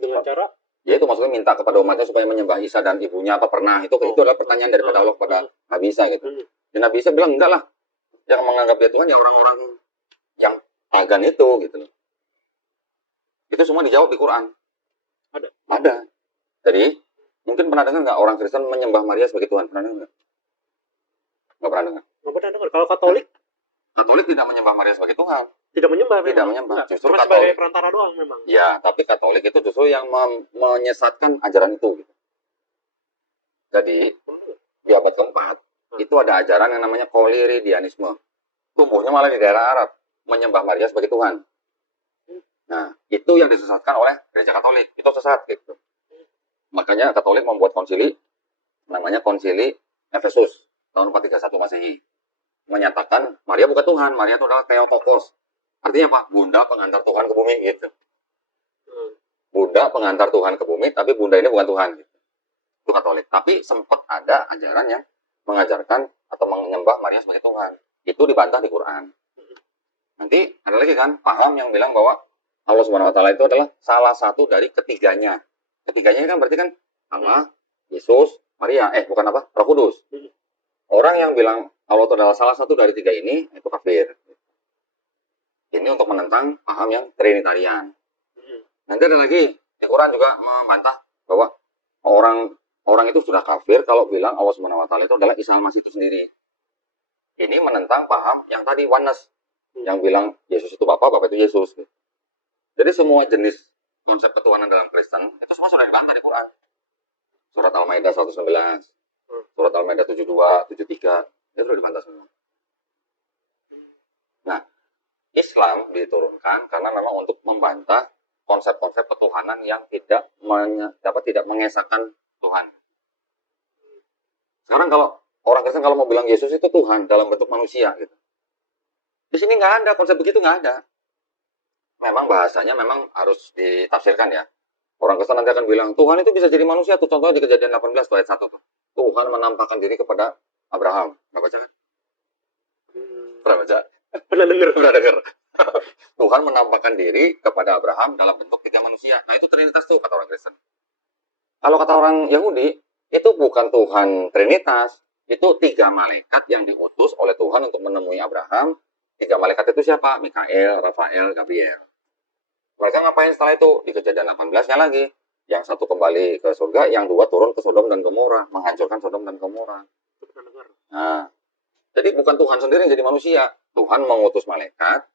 Dengan cara? Ya itu maksudnya minta kepada umatnya supaya menyembah Isa dan ibunya apa pernah. Itu adalah pertanyaan daripada Allah kepada Nabi Isa gitu. Dan Nabi Isa bilang enggak lah. Yang menganggap dia Tuhan ya orang-orang yang pagan itu gitu loh. Itu semua dijawab di Quran. Ada. Jadi mungkin pernah dengar nggak orang Kristen menyembah Maria sebagai Tuhan? Pernah dengar nggak? Nggak pernah dengar. Kalau Katolik? Katolik tidak menyembah Maria sebagai Tuhan. Tidak menyembah. Justru Katolik sebagai perantara doang memang. Ya, tapi Katolik itu justru yang menyesatkan ajaran itu. Gitu. Jadi di abad keempat itu ada ajaran yang namanya Koliridianisme. Tumbuhnya malah di daerah Arab, menyembah Maria sebagai Tuhan. Nah, itu yang disesatkan oleh gereja Katolik. Itu sesat gitu. Makanya Katolik membuat konsili namanya Konsili Efesus tahun 431 Masehi. Menyatakan Maria bukan Tuhan, Maria itu adalah Theotokos. Artinya apa? Bunda pengantar Tuhan ke bumi gitu. Bunda pengantar Tuhan ke bumi, tapi bunda ini bukan Tuhan gitu. Itu Katolik. Tapi sempat ada ajaran yang mengajarkan atau menyembah Maria sebagai Tuhan. Itu dibantah di Quran. Nanti ada lagi kan paham yang bilang bahwa Allah Subhanahu wa taala itu adalah salah satu dari ketiganya. Ketiganya ini kan berarti kan Allah, Yesus, Maria, bukan apa? Roh Kudus. Orang yang bilang Allah itu adalah salah satu dari 3 ini itu kafir. Ini untuk menentang paham yang Trinitarian. Nanti ada lagi di Quran juga membantah bahwa orang itu sudah kafir kalau bilang Allah Subhanahu wa taala itu adalah Isa Al-Masih itu sendiri. Ini menentang paham yang tadi oneness, yang bilang Yesus itu Bapa, Bapa itu Yesus. Jadi semua jenis konsep ketuhanan dalam Kristen itu semua sudah dibantah di Quran. Surat Al-Maidah 111, Surat Al-Maidah 72, 73, itu sudah dibantah semua. Nah, Islam diturunkan karena memang untuk membantah konsep-konsep ketuhanan yang tidak mengesahkan Tuhan. Sekarang kalau orang Kristen kalau mau bilang Yesus itu Tuhan dalam bentuk manusia gitu. Di sini nggak ada konsep begitu, nggak ada. memang bahasanya memang harus ditafsirkan ya. Orang Kristen nanti akan bilang, Tuhan itu bisa jadi manusia tuh. Contohnya di Kejadian 18 ayat 1 tuh. Tuhan menampakkan diri kepada Abraham. Pernah baca kan? Pernah baca? Pernah dengar. Tuhan menampakkan diri kepada Abraham dalam bentuk 3 manusia. Nah itu Trinitas tuh kata orang Kristen. Kalau kata orang Yahudi, itu bukan Tuhan Trinitas. Itu 3 malaikat yang diutus oleh Tuhan untuk menemui Abraham. 3 malaikat itu siapa? Mikael, Rafael, Gabriel. Mereka ngapain setelah itu? Di Kejadian 18-nya lagi. Yang satu kembali ke surga, yang 2 turun ke Sodom dan Gomora, menghancurkan Sodom dan Gomora. Nah, jadi bukan Tuhan sendiri yang jadi manusia. Tuhan mengutus malaikat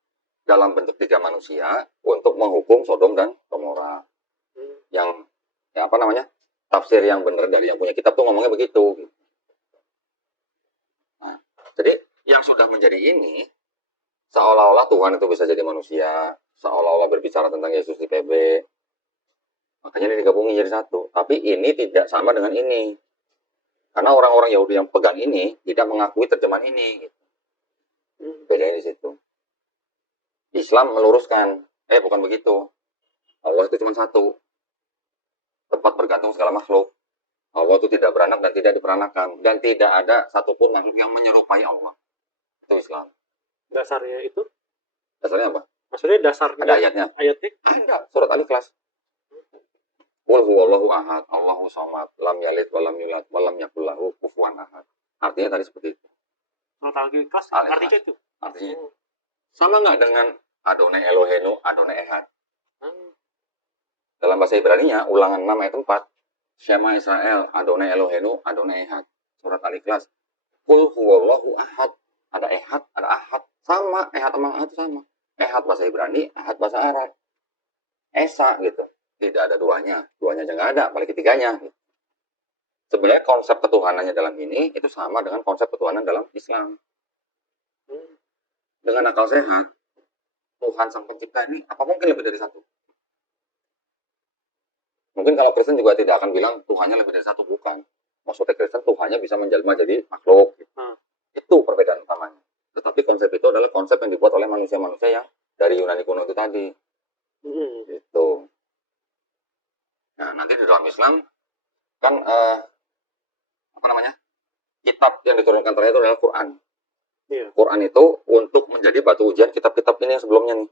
dalam bentuk 3 manusia untuk menghukum Sodom dan Gomora. Yang ya apa namanya? Tafsir yang benar dari yang punya kitab tuh ngomongnya begitu. Nah, jadi yang sudah menjadi ini seolah-olah Tuhan itu bisa jadi manusia, seolah-olah berbicara tentang Yesus di PB. Makanya ini digabungin jadi satu. Tapi ini tidak sama dengan ini. Karena orang-orang Yahudi yang pegang ini tidak mengakui terjemahan ini. Bedanya di situ. Islam meluruskan, bukan begitu. Allah itu cuma satu. Tempat bergantung segala makhluk. Allah itu tidak beranak dan tidak diperanakan. Dan tidak ada satupun makhluk yang menyerupai Allah. Itu Islam. Dasarnya itu? Dasarnya apa? Maksudnya dasarnya? Ada ayatnya? Ayatnya? Ada. Surat Al-Ikhlas. Qul huwallahu ahad, Allahu samad, lam yalid walam yulad, walam yakul lahu kufuwan ahad. Artinya tadi seperti itu. Surat Al-Ikhlas artinya itu? Artinya sama nggak dengan Adonai Elohenu, Adonai Ehad? Dalam bahasa Ibrani-nya, ulangan 6 ayat 4. Shema Israel, Adonai Elohenu, Adonai Ehad. Surat Al-Ikhlas. Qul huwallahu ahad. Ada Ehad, ada Ahad. Sama, Ehad sama Ahad sama. Ehad bahasa Ibrani, Ahad bahasa Arab. Esa gitu. Tidak ada duanya aja nggak ada, apalagi ketiganya. Sebenarnya konsep ketuhanannya dalam ini itu sama dengan konsep ketuhanan dalam Islam. Dengan akal sehat, Tuhan sang pencipta ini apa mungkin lebih dari satu? Mungkin kalau Kristen juga tidak akan bilang Tuhannya lebih dari satu, bukan. Maksudnya Kristen Tuhannya bisa menjelma jadi makhluk. Itu perbedaan utamanya. Tetapi konsep itu adalah konsep yang dibuat oleh manusia-manusia yang dari Yunani kuno itu tadi. Gitu. Nah, nanti di dalam Islam kan kitab yang diturunkan terakhir itu adalah Quran. Quran itu untuk menjadi batu ujian kitab-kitab ini yang sebelumnya nih.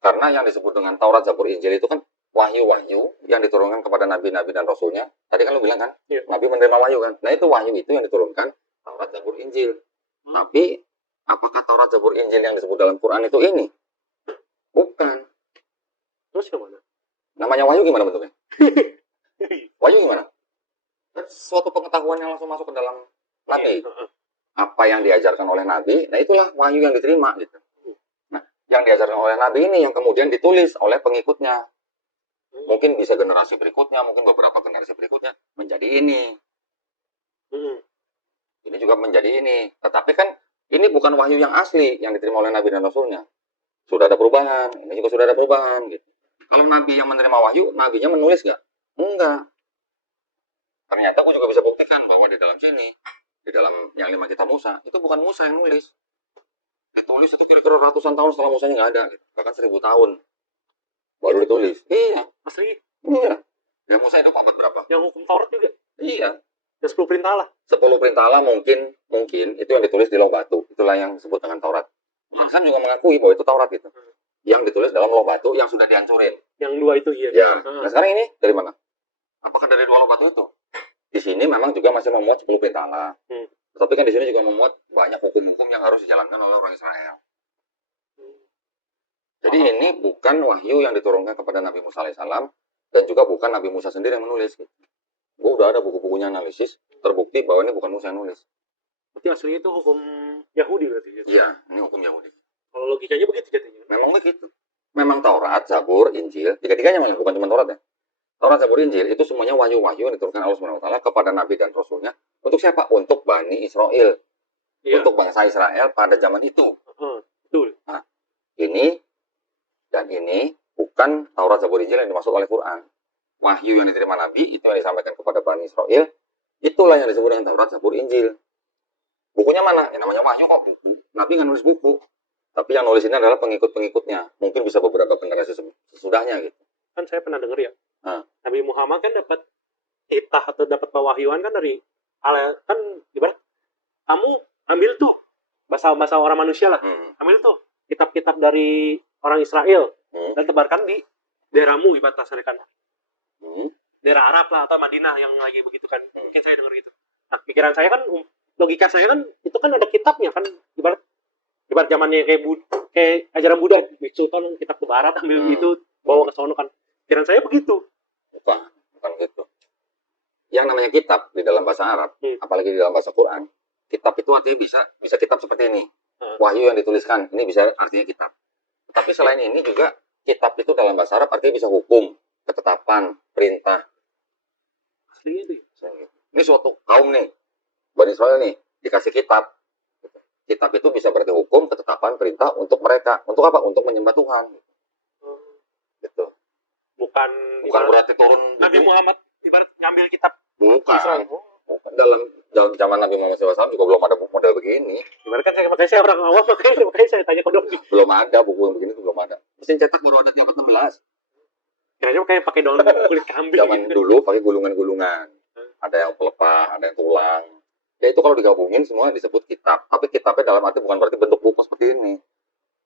Karena yang disebut dengan Taurat, Zabur, Injil itu kan wahyu-wahyu yang diturunkan kepada nabi-nabi dan rasulnya. Tadi kan lu bilang kan, nabi menerima wahyu kan. Nah itu wahyu itu yang diturunkan Taurat, Zabur, Injil. Tapi apakah Taurat, Zabur, Injil yang disebut dalam Quran itu ini? Bukan. Terus gimana? Namanya wahyu gimana bentuknya? Wahyu gimana? Suatu pengetahuan yang langsung masuk ke dalam nabi. Apa yang diajarkan oleh nabi, nah itulah wahyu yang diterima gitu. Nah, yang diajarkan oleh nabi ini yang kemudian ditulis oleh pengikutnya. Mungkin bisa generasi berikutnya, mungkin beberapa generasi berikutnya menjadi ini. Ini juga menjadi ini. Tetapi kan ini bukan wahyu yang asli yang diterima oleh nabi dan rasulnya. Sudah ada perubahan, ini juga sudah ada perubahan gitu. Kalau nabi yang menerima wahyu, nabinya menulis nggak? Enggak. Ternyata aku juga bisa buktikan bahwa di dalam sini, di dalam yang 5 kitab Musa, itu bukan Musa yang nulis. Ditulis itu kira-kira ratusan tahun setelah Musanya nggak ada. Gitu. Bahkan 1000 tahun. Baru ditulis. Iya. Asli? Iya. Ya Musa itu abad berapa? Yang hukum Taurat juga? Iya. Yang 10 perintah Allah? 10 perintah Allah mungkin itu yang ditulis di loh batu. Itulah yang disebut dengan Taurat. Hasan juga mengakui bahwa itu Taurat gitu. Yang ditulis dalam loh batu yang sudah dihancurin. Yang 2 itu iya. Ya. Nah sekarang ini dari mana? Apakah dari 2 loh batu itu? Di sini memang juga masih memuat 10 perintah Allah. Tapi kan di sini juga memuat banyak hukum-hukum yang harus dijalankan oleh orang Israel. Jadi ini bukan wahyu yang diturunkan kepada Nabi Musa alaihissalam dan juga bukan Nabi Musa sendiri yang menulis. Gue udah ada buku-bukunya analisis terbukti bahwa ini bukan Musa yang nulis. Berarti aslinya itu hukum Yahudi berarti? Iya, ini hukum Yahudi. Kalau logikanya begitu jadinya? Memang begitu. Memang Taurat, Zabur, Injil, tiga-tiganya malah bukan cuma Taurat ya. Taurat, Zabur, Injil itu semuanya wahyu-wahyu yang diturunkan Allah SWT kepada Nabi dan Rasulnya. Untuk siapa? Untuk Bani Israel. Untuk bangsa Israel pada zaman itu. Betul. Nah, ini dan ini bukan Taurat, Zabur, Injil yang dimaksud oleh Quran. Wahyu yang diterima Nabi itu yang disampaikan kepada Bani Israel. Itulah yang disebut dengan Taurat, Zabur, Injil. Bukunya mana? Ya namanya wahyu kok. Nabi nggak nulis buku. Tapi yang nulis ini adalah pengikut-pengikutnya. Mungkin bisa beberapa generasi sesudahnya gitu. Kan saya pernah dengar ya. Nabi Muhammad kan dapat titah atau dapat pewahyuan kan dari Allah, kan ibarat kamu ambil tuh bahasa orang manusia lah. Ambil tuh kitab-kitab dari orang Israel dan tebarkan di daerahmu, ibarat kan. Daerah Arab lah atau Madinah yang lagi begitu kan. Mungkin saya dengar gitu. Nah, pikiran saya kan, logika saya kan itu kan ada kitabnya kan, ibarat zamannya kayak ajaran Buddha, biksu kan kitab ke barat ambil itu bawa ke sono kan. Pikiran saya begitu. Bukan gitu. Yang namanya kitab di dalam bahasa Arab, apalagi di dalam bahasa Quran, kitab itu artinya bisa kitab seperti ini. Wahyu yang dituliskan, ini bisa artinya kitab. Tapi selain ini juga kitab itu dalam bahasa Arab artinya bisa hukum, ketetapan, perintah. Ini suatu kaum nih, Bani Israel nih, dikasih kitab. Kitab itu bisa berarti hukum, ketetapan, perintah untuk mereka. Untuk apa? Untuk menyembah Tuhan. Gitu. Bukan berarti turun Nabi Muhammad ibarat ngambil kitab. Bukan. Dalam zaman Nabi Muhammad SAW juga belum ada model begini. Ibarat kan makanya saya orang awam, makanya saya tanya ke Dok. Belum ada buku begini, belum ada. Mesin cetak baru ada tahun 16. Kayaknya kayak pakai daun kulit kambing. Zaman gitu. Dulu pakai gulungan-gulungan. Ada yang pelepah, ada yang tulang. Ya itu kalau digabungin semua disebut kitab. Tapi kitabnya dalam arti bukan berarti bentuk buku seperti ini.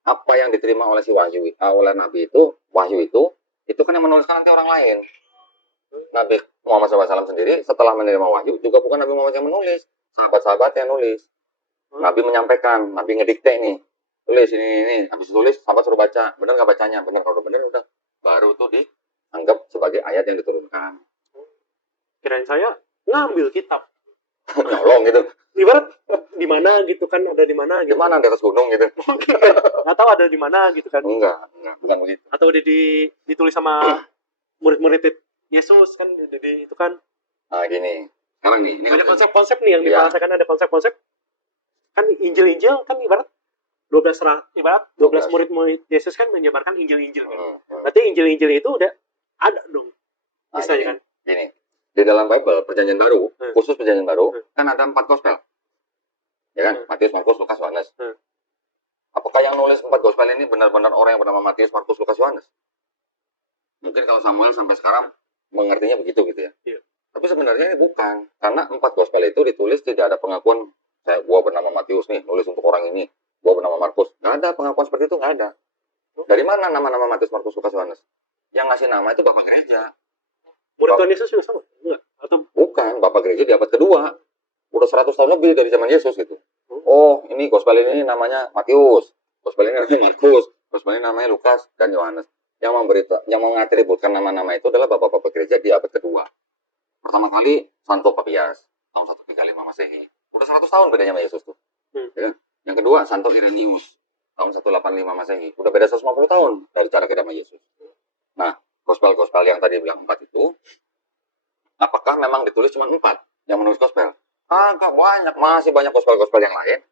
Apa yang diterima oleh si oleh Nabi itu, wahyu itu kan yang menuliskan nanti orang lain. Nabi Muhammad SAW sendiri setelah menerima wahyu juga bukan Nabi Muhammad yang menulis, sahabat-sahabat yang nulis. Nabi menyampaikan, Nabi ngedikte nih, tulis ini, habis tulis sahabat suruh baca, benar nggak bacanya, benar, kalau benar udah, baru tuh dianggap sebagai ayat yang diturunkan. Kirain saya ngambil kitab, nyolong gitu. Ibarat di mana gitu kan, ada di mana? Gitu. Di mana, di atas gunung gitu? Mungkin nggak tahu ada di mana gitu kan? Enggak, bukan begitu. Atau ditulis sama murid-murid Yesus kan, jadi itu kan. Nah gini, sekarang nih, ini ada konsep-konsep nih yang dibahaskan, ada konsep-konsep. Kan Injil kan ibarat 12 murid-murid Yesus kan menyebarkan Injil-Injil kan. Berarti Injil-Injil itu udah ada dong. Misalnya kan. Gini, di dalam Bible Perjanjian Baru, khusus Perjanjian Baru, kan ada 4 gospel. Ya kan? Matius, Markus, Lukas, Yohanes. Apakah yang nulis 4 gospel ini benar-benar orang yang bernama Matius, Markus, Lukas, Yohanes? Mungkin kalau Samuel sampai sekarang mengertinya begitu gitu ya. Iya. Tapi sebenarnya ini bukan, karena 4 gospel itu ditulis tidak ada pengakuan gua bernama Matius nih, nulis untuk orang ini, gua bernama Markus. Nggak ada pengakuan seperti itu, nggak ada. Dari mana nama-nama Matius, Markus, Lukas, Yohanes? Yang ngasih nama itu Bapak Gereja. Murid Tuhan Yesus sudah sama? Enggak. Atau bukan, Bapak Gereja di abad kedua. Udah 100 tahun lebih dari zaman Yesus gitu. Oh, ini gospel ini namanya Matius, gospel ini namanya Markus, gospel ini namanya Lukas dan Yohanes. Yang mengatributkan nama-nama itu adalah bapak-bapak gereja di abad kedua. Pertama kali Santo Papias tahun 135 Masehi. Udah 100 tahun bedanya sama Yesus tuh. Ya. Yang kedua Santo Irenaeus tahun 185 Masehi. Udah beda 150 tahun dari cara kita sama Yesus. Nah, gospel-gospel yang tadi bilang 4 itu, apakah memang ditulis cuma 4 yang menulis gospel? Agak banyak, masih banyak gospel-gospel yang lain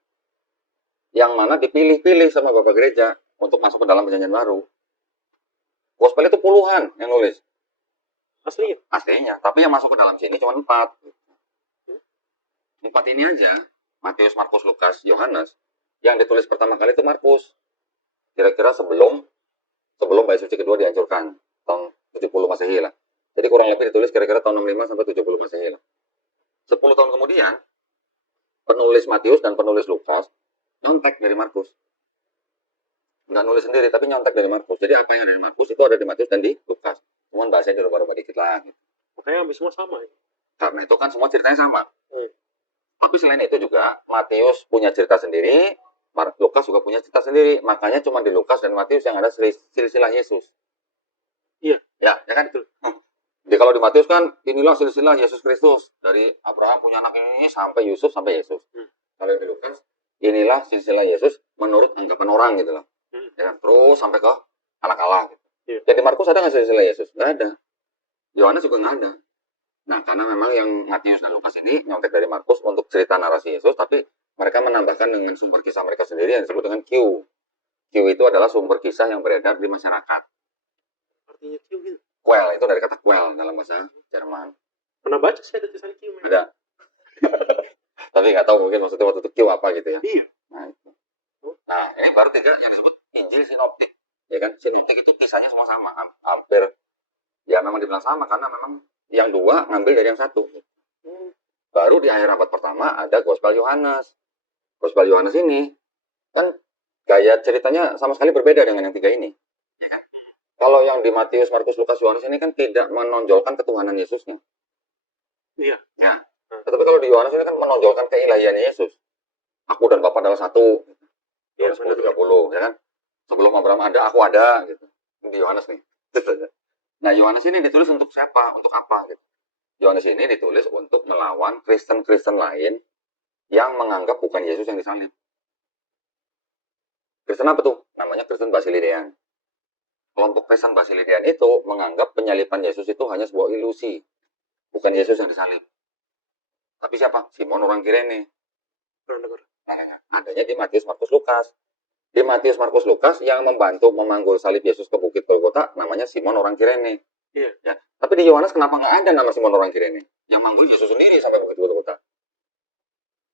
yang mana dipilih-pilih sama bapak gereja untuk masuk ke dalam Perjanjian Baru. Gospel itu puluhan yang nulis. Aslinya. Tapi yang masuk ke dalam sini cuma 4. 4 ini aja, Matius, Markus, Lukas, Yohanes, yang ditulis pertama kali itu Markus. Kira-kira sebelum Bait Suci kedua dihancurkan, tahun 70 Masehi lah. Jadi kurang lebih ditulis kira-kira tahun 65 sampai 70 Masehi lah. 10 tahun kemudian, penulis Matius dan penulis Lukas nyontek dari Markus. Nggak nulis sendiri, tapi nyontek dari Markus. Jadi apa yang ada di Markus itu ada di Matius dan di Lukas. Cuman bahasanya dirubah-rubah dikit lah. Gitu. Makanya hampir semua sama. Ya? Karena itu kan semua ceritanya sama. Tapi selain itu juga, Matius punya cerita sendiri, Lukas juga punya cerita sendiri. Makanya cuma di Lukas dan Matius yang ada silsilah Yesus. Iya. Ya kan? Jadi kalau di Matius kan, inilah silsilah Yesus Kristus. Dari Abraham punya anak ini sampai Yusuf sampai Yesus. Kalau di Lukas, inilah silsilah Yesus menurut anggapan orang gitu loh. Ya, terus sampai ke anak Allah gitu. Jadi Markus ada nggak silsilah Yesus? Nggak ada. Yohanes juga nggak ada. Nah, karena memang yang Matius dan Lukas ini nyontek dari Markus untuk cerita narasi Yesus, tapi mereka menambahkan dengan sumber kisah mereka sendiri yang disebut dengan Q. Q itu adalah sumber kisah yang beredar di masyarakat. Artinya Q gitu? Quell, itu dari kata quell dalam bahasa Jerman. Pernah baca saya ada tulisan Q? Ada. Tapi nggak tahu mungkin maksudnya waktu itu Q apa gitu ya. Iya. Nah, itu. Nah, ini baru 3 yang disebut Injil sinoptik. Ya kan? Sinoptik itu kisahnya semua sama, hampir ya memang dibilang sama karena memang yang 2 ngambil dari yang 1. Baru di akhir abad pertama ada Gospel Yohanes. Gospel Yohanes ini kan gaya ceritanya sama sekali berbeda dengan yang 3 ini. Ya kan? Kalau yang di Matius, Markus, Lukas, Yohanes ini kan tidak menonjolkan ketuhanan Yesusnya. Iya. Ya. Tetapi kalau di Yohanes ini kan menonjolkan keilahian Yesus. Aku dan Bapa adalah satu. Yohanes 10:30, ya kan? Sebelum Abraham ada, aku ada, gitu. Di Yohanes nih. Nah, Yohanes ini ditulis untuk siapa? Untuk apa? Gitu. Yohanes ini ditulis untuk melawan Kristen-Kristen lain yang menganggap bukan Yesus yang disalib. Kristen apa tuh? Namanya Kristen Basilidean. Kelompok Kristen Basilidean itu menganggap penyaliban Yesus itu hanya sebuah ilusi. Bukan Yesus yang disalib. Tapi siapa? Simon orang Kirene. Adanya di Matius, Markus, Lukas. Di Matius, Markus, Lukas yang membantu memanggul salib Yesus ke Bukit Golgota namanya Simon orang Kirene. Iya. Ya. Tapi di Yohanes kenapa nggak ada nama Simon orang Kirene? Yang manggul Yesus sendiri sampai Bukit Golgota.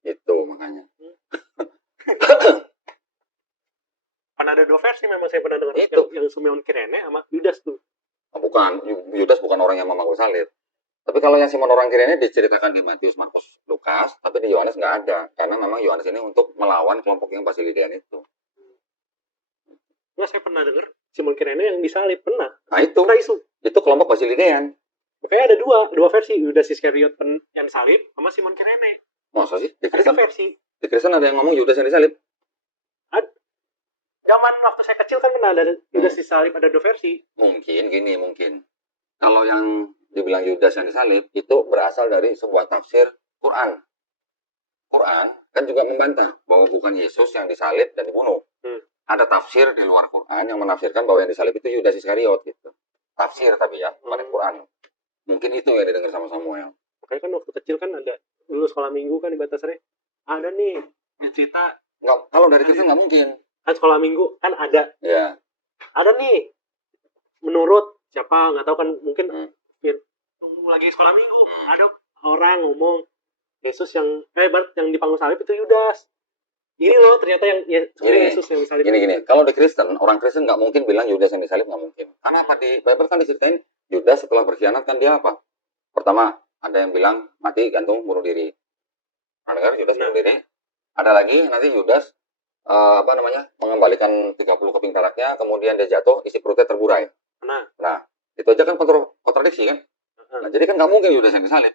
Itu makanya. Kan ada 2 versi memang saya pernah dengar. Itu. Yang Simon Kirene sama Yudas tuh. Bukan, Yudas bukan orang yang memanggul salib. Tapi kalau yang Simon orang Kirene diceritakan di Matius, Markus, Lukas, tapi di Yohanes nggak ada. Karena memang Yohanes ini untuk melawan kelompok yang Basilidean itu. Nah, saya pernah dengar Simon Kirene yang disalib, pernah. Nah itu. Pernah isu. Itu kelompok Basilidean. Makanya ada dua versi, Yudas Iskariot yang disalib sama Simon Kirene. Masa sih? Di Ada Kristen, versi. di Kristen ada yang ngomong Yudas yang disalib. Zaman waktu saya kecil kan pernah ada Yudas disalib, ada 2 versi. Mungkin. Kalau yang dibilang Yudas yang disalib itu berasal dari sebuah tafsir Quran. Quran kan juga membantah bahwa bukan Yesus yang disalib dan dibunuh. Ada tafsir di luar Quran yang menafsirkan bahwa yang disalib itu Yudas Iskariot gitu. Tafsir tapi ya, bukan Quran. Mungkin itu yang didengar sama Samuel. Makanya kan waktu kecil kan ada dulu sekolah minggu kan di Batasare. Ada nih cerita. Nggak, kalau dari Kristen nggak mungkin. Kan sekolah minggu kan ada. Ya. Ada nih. Menurut siapa nggak tahu kan mungkin lagi sekolah minggu ada orang ngomong Yesus yang yang dipanggung salib itu Yudas. Ini loh ternyata yang Yesus yang disalib. Gini. Kalau di Kristen, orang Kristen nggak mungkin bilang Yudas yang disalib, nggak mungkin. Karena apa? Di Bible kan diceritain Yudas setelah berkhianat kan dia apa? Pertama, ada yang bilang mati gantung bunuh diri. Ada kan Yudas bunuh diri. Ada lagi nanti Yudas mengembalikan 30 keping peraknya, kemudian dia jatuh, isi perutnya terburai. Nah, itu aja kan kontradiksi kan? Nah, jadi kan nggak mungkin Yudas yang disalib.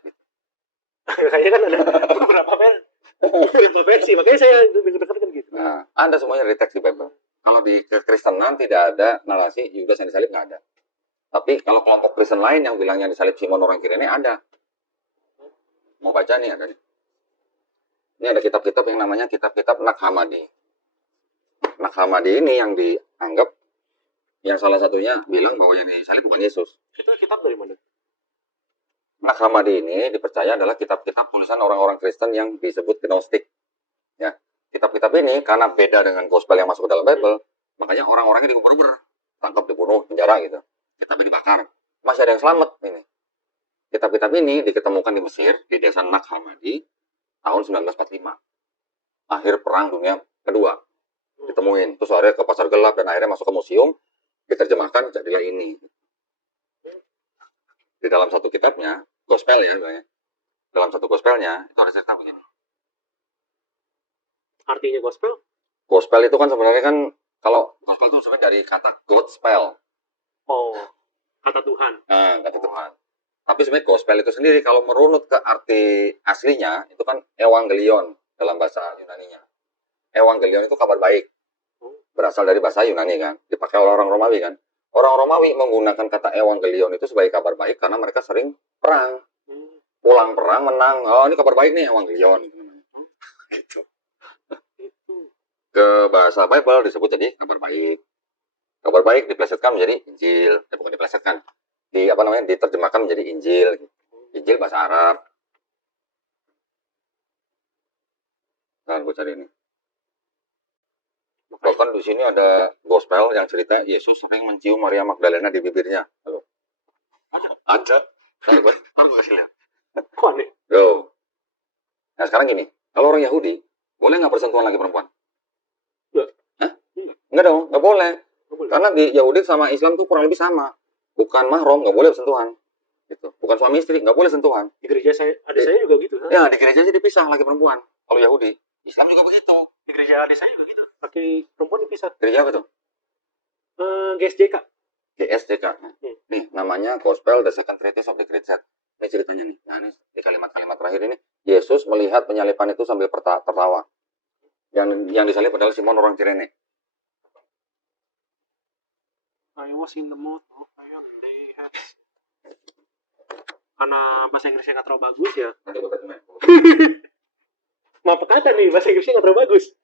Kayaknya kan ada beberapa versi, makanya saya dengar kan gitu. Nah, ada semuanya dari teks di Bible. Kalau di Kristenan tidak ada narasi Yudas yang disalib, nggak ada. Tapi kalau kelompok Kristen lain yang bilang yang disalib Simon orang Kirene ada. Mau baca nih ada nih. Ini ada kitab-kitab yang namanya kitab-kitab Nag Hammadi. Nag Hammadi ini yang dianggap yang salah satunya bilang bahwa yang disalib bukan Yesus. Itu kitab dari mana? Nag Hammadi ini dipercaya adalah kitab-kitab tulisan orang-orang Kristen yang disebut Gnostik. Ya, kitab-kitab ini karena beda dengan gospel yang masuk ke dalam Bible, makanya orang-orangnya dikubur-kubur, tangkap, dibunuh, penjara gitu. Kitabnya dibakar. Masih ada yang selamat ini. Kitab-kitab ini diketemukan di Mesir di desa Nag Hammadi tahun 1945. Akhir Perang Dunia Kedua. Ditemuin. Terus akhirnya ke pasar gelap dan akhirnya masuk ke museum, diterjemahkan jadilah ini. Di dalam satu kitabnya, gospel ya, dalam satu gospelnya itu ada cerita begini. Artinya gospel? Gospel itu kan sebenarnya kan kalau gospel itu sebenarnya dari kata God spell. Oh, kata Tuhan. Nah, kata Tuhan. Tapi sebenarnya gospel itu sendiri kalau merunut ke arti aslinya itu kan evangelion dalam bahasa Yunaninya. Evangelion itu kabar baik. Berasal dari bahasa Yunani kan, dipakai oleh orang Romawi kan. Orang Romawi menggunakan kata evangelion itu sebagai kabar baik karena mereka sering perang. Pulang perang menang. Oh, ini kabar baik nih evangelion gitu. Ke bahasa Bible disebut jadi kabar baik. Kabar baik diplesetkan menjadi Injil. Bukan diplesetkan. Diterjemahkan menjadi Injil. Injil bahasa Arab. Nah, gue cari ini. Bahkan di sini ada gospel yang cerita Yesus sering mencium Maria Magdalena di bibirnya. Halo. Ada. Ntar gue kasih lihat. Kok aneh? Yo. Nah sekarang gini, kalau orang Yahudi boleh nggak bersentuhan lagi perempuan? Enggak dong, nggak boleh. Karena di Yahudi sama Islam tuh kurang lebih sama. Bukan mahram, nggak boleh sentuhan. Gitu. Bukan suami istri, nggak boleh sentuhan. Di gereja adik saya juga gitu. Ya, di gereja sih dipisah laki perempuan. Kalau Yahudi, Islam juga begitu. Di gereja adik saya juga gitu. Laki perempuan dipisah. Gereja apa tuh? GSJK. GSJK. Nih, namanya Gospel the Second Treatise of the Great Set. Ini ceritanya nih. Nah, ini di kalimat-kalimat terakhir ini, Yesus melihat penyalipan itu sambil tertawa. Yang disalib adalah Simon orang Cirene. I was in the mood of they had. Karena bahasa Inggrisnya nggak terlalu bagus ya. Maaf kata nih, bahasa Inggrisnya nggak terlalu bagus.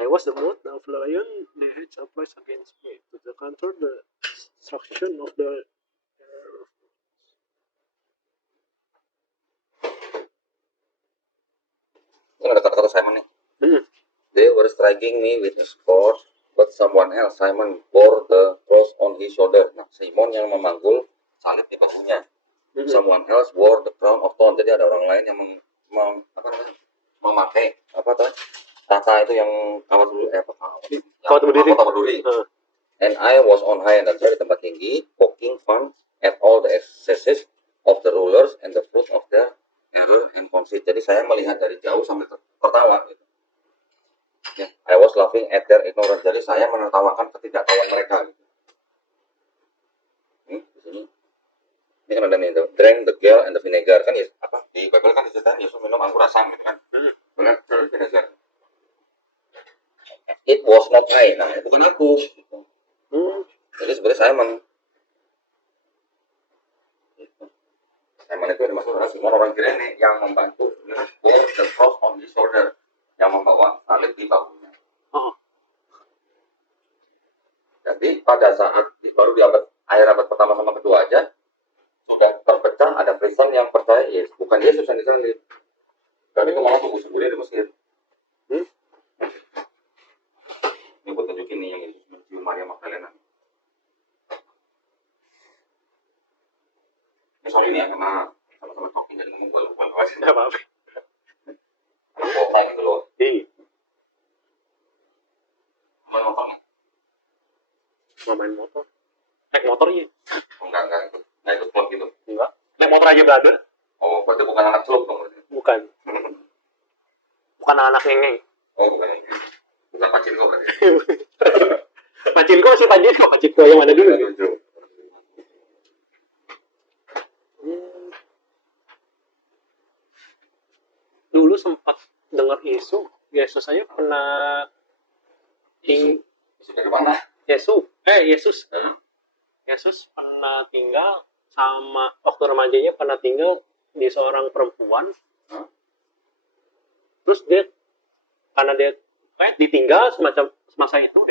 I was the mood of lion, they had supplies against me to the counter the destruction of the. Ini ada kata-kata Simon nih. They were striking me with a sword, but someone else, Simon, bore the cross on his shoulder. Nah, Simon yang memanggul salib di bahunya. Someone else wore the crown of thorns. Jadi ada orang lain yang memakai tata itu yang kawat berduri. And I was on high, dan saya di tempat tinggi, poking fun at all the excesses of the rulers and the fruit of their error and conceit. Jadi saya melihat dari jauh sambil tertawa. Gitu. Yeah, I was laughing at their ignorance. Jadi saya menertawakan ketidaktahuan mereka. Gitu. Ini kan ada nih, drank the gall and the vinegar kan ya, di Bible kan diceritain Yesus minum anggur asam gitu kan. Benar, vinegar. It was not I. Nah, itu bukan aku. Jadi sebenarnya Simon itu dimaksud adalah Simon orang Kirene yang membantu bear the cross on his shoulder, yang membawa salib di bahunya. Jadi pada saat baru di akhir abad pertama sama kedua aja sudah terpecah, ada Kristen yang percaya bukan Yesus yang disalib. Dan itu malah tunggu sendiri di Mesir. Ini buat tunjukin nih yang Yesus mencium Maria Magdalena. Ini soal ini ya, karena sama-sama talking jadi ngomong gue lupa kasih. Nggak apa-apa. Kota gitu loh. Mau main motor? Naik motor ya? Enggak itu. Nah itu klub gitu. Enggak. Naik motor aja brother. Oh, berarti bukan anak celup dong berarti. Bukan. Bukan anak ngengeng. Oh, bukan. Bukan Pacinko berarti. Pacinko masih Pacinko yang mana dulu? Dulu sempat dengar isu Yesus saya pernah Isu dari mana? Yesus pernah tinggal sama waktu remajanya pernah tinggal di seorang perempuan. Terus dia karena dia ditinggal semacam semasa itu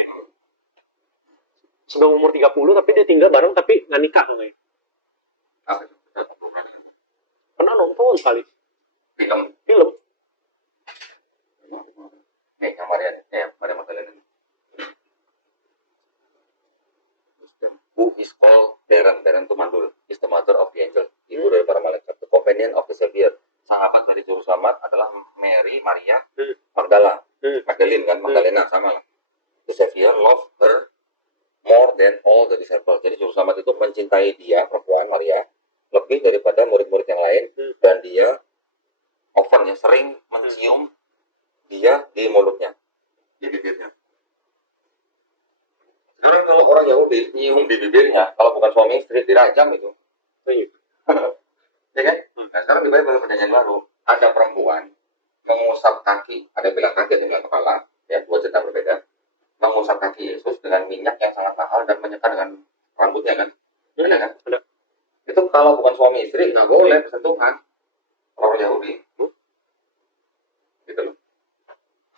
sebelum umur 30 tapi dia tinggal bareng tapi nggak nikah katanya. Pernah nonton kali film yang Maria Magdalena. Who is called Darren itu mandul, is the mother of the angel, ibu dari para malaikat. The companion of the Savior, sahabat dari juru selamat adalah Maria Magdalena sama lah. The Savior love her more than all the disciples. Jadi juru selamat itu mencintai dia, perempuan Maria, lebih daripada murid-murid yang lain, dan dia sering mencium dia di mulutnya, di bibirnya. Sekarang kalau orang Yahudi nyium di bibirnya, kalau bukan suami istri dirajam itu. Ya kan? Nah, sekarang di Bible perjanjian baru ada perempuan mengusap kaki, ada bilang kaki, ada bilang kepala, ya dua cerita berbeda. Mengusap kaki Yesus dengan minyak yang sangat mahal dan menyekat dengan rambutnya kan? Ada kan? Ada. Itu kalau bukan suami istri nggak boleh bersentuhan. Orang Yahudi. Gitu loh.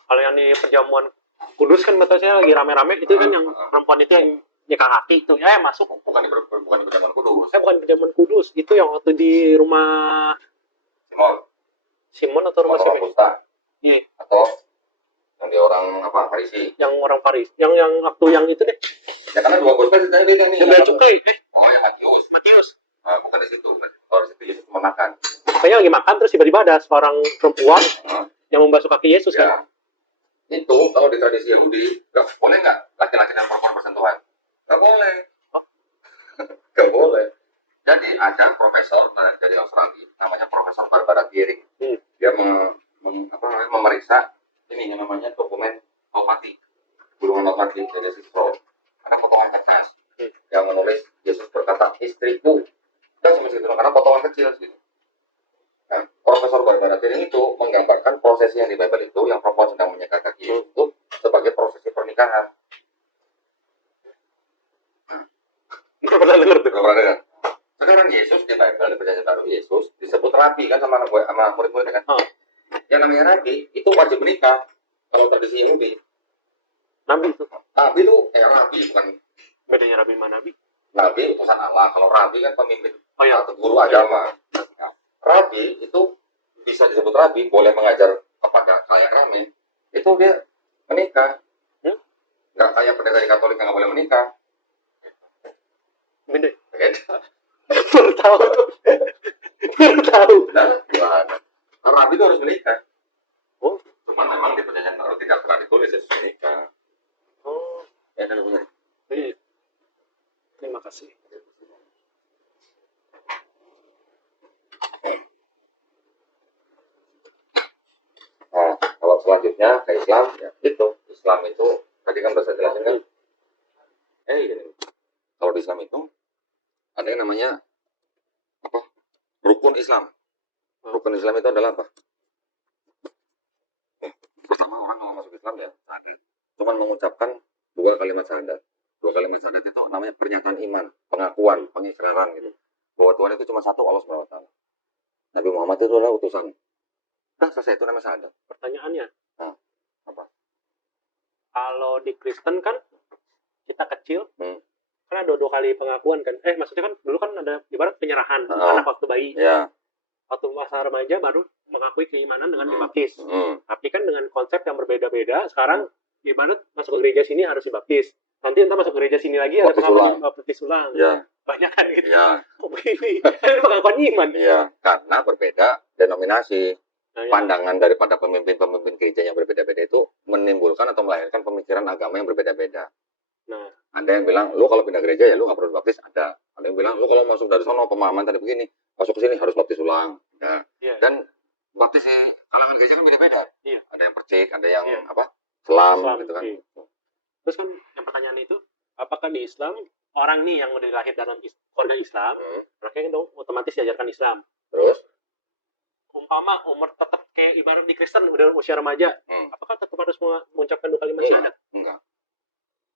Kalau yang di perjamuan Kudus kan batasnya lagi rame-rame itu kan yang perempuan itu yang nyekat kaki itu masuk. Bukan di perjamuan Kudus. Bukan perjamuan Kudus, itu yang waktu di rumah Simon atau rumah siapa? Iya. Atau yang di orang Farisi. Yang orang Farisi. Yang waktu yang itu deh. Ya karena dua gospel ceritanya beda nih. Yang bea cukai. Oh, yang Matius. Nah, bukan di situ. Kalau di situ Yesus makan. Kayaknya lagi makan terus tiba-tiba ada seorang perempuan yang membasuh kaki Yesus kan. Itu kalau di tradisi Yahudi, boleh nggak laki-laki dan perempuan bersentuhan? Nggak boleh. Nggak boleh. Jadi ada profesor dari Australia, namanya Profesor Barbara Geering. Dia memeriksa ini yang namanya dokumen Almati, gulungan Almati dari Scroll. Ada potongan kertas yang menulis Yesus berkata istriku. Kita cuma segitu karena potongan kecil gitu. Nah, Profesor Barbara Geering itu menggambarkan prosesi yang di Bible itu yang perempuan sedang menyekat kaki itu sebagai prosesi pernikahan. Nggak pernah dengar tuh. Nggak pernah dengar. Sekarang Yesus di Bible, di Perjanjian Baru, Yesus disebut rabi kan sama murid-muridnya kan. Yang namanya rabi itu wajib menikah kalau tradisi Yahudi. Nabi itu rabi bukan. Bedanya rabi sama nabi? Nabi utusan Allah, kalau rabi kan pemimpin atau guru agama. Nah, rabi itu bisa disebut rabi, boleh mengajar kepada kayak kami. Itu dia menikah. Nggak kayak pendeta Katolik yang nggak boleh menikah. Beda. Baru tahu. Nah, gimana? Rabi itu harus menikah. Cuma memang di Perjanjian Baru tidak pernah ditulis Yesus menikah. Ya kan benar. Terima kasih. Nah, kalau selanjutnya ke Islam, ya gitu. Islam itu tadi kan bahasa jelasin kan. Kalau di Islam itu ada yang namanya apa? Rukun Islam. Rukun Islam itu adalah apa? Pertama orang kalau masuk Islam ya syahadat. Cuman mengucapkan 2 kalimat syahadat. 2 kalimat syahadat itu namanya pernyataan iman, pengakuan, pengikraran gitu. Bahwa Tuhan itu cuma satu, Allah SWT. Nabi Muhammad itu adalah utusan. Nah, selesai itu namanya syahadat. Pertanyaannya, apa? Kalau di Kristen kan kita kecil, kan ada 2 kali pengakuan kan. Maksudnya kan dulu kan ada ibarat penyerahan anak waktu bayi. Yeah. Waktu masa remaja baru mengakui keimanan dengan dibaptis. Tapi kan dengan konsep yang berbeda-beda, sekarang ibarat masuk ke gereja sini harus dibaptis. Nanti entah masuk ke gereja sini lagi ada pengakuan baptis ulang. Yeah. Banyak kan gitu. Yeah. Oh, begini. Ini pengakuan iman. Iya, karena berbeda denominasi. Pandangan daripada pemimpin-pemimpin gereja yang berbeda-beda itu menimbulkan atau melahirkan pemikiran agama yang berbeda-beda. Nah, ada yang bilang lu kalau pindah gereja ya lu nggak perlu baptis, ada yang bilang lu kalau masuk dari sana pemahaman tadi begini masuk ke sini harus baptis ulang. Nah, dan baptis kalangan gereja kan beda-beda. Ada yang percik, ada yang selam gitu kan. Terus kan yang pertanyaan itu, apakah di Islam orang nih yang udah lahir dalam keluarga Islam, mereka kan otomatis diajarkan Islam. Terus umpama umur tetap kayak ibarat di Kristen udah usia remaja, apakah tetap harus mengucapkan 2 kalimat syahadat?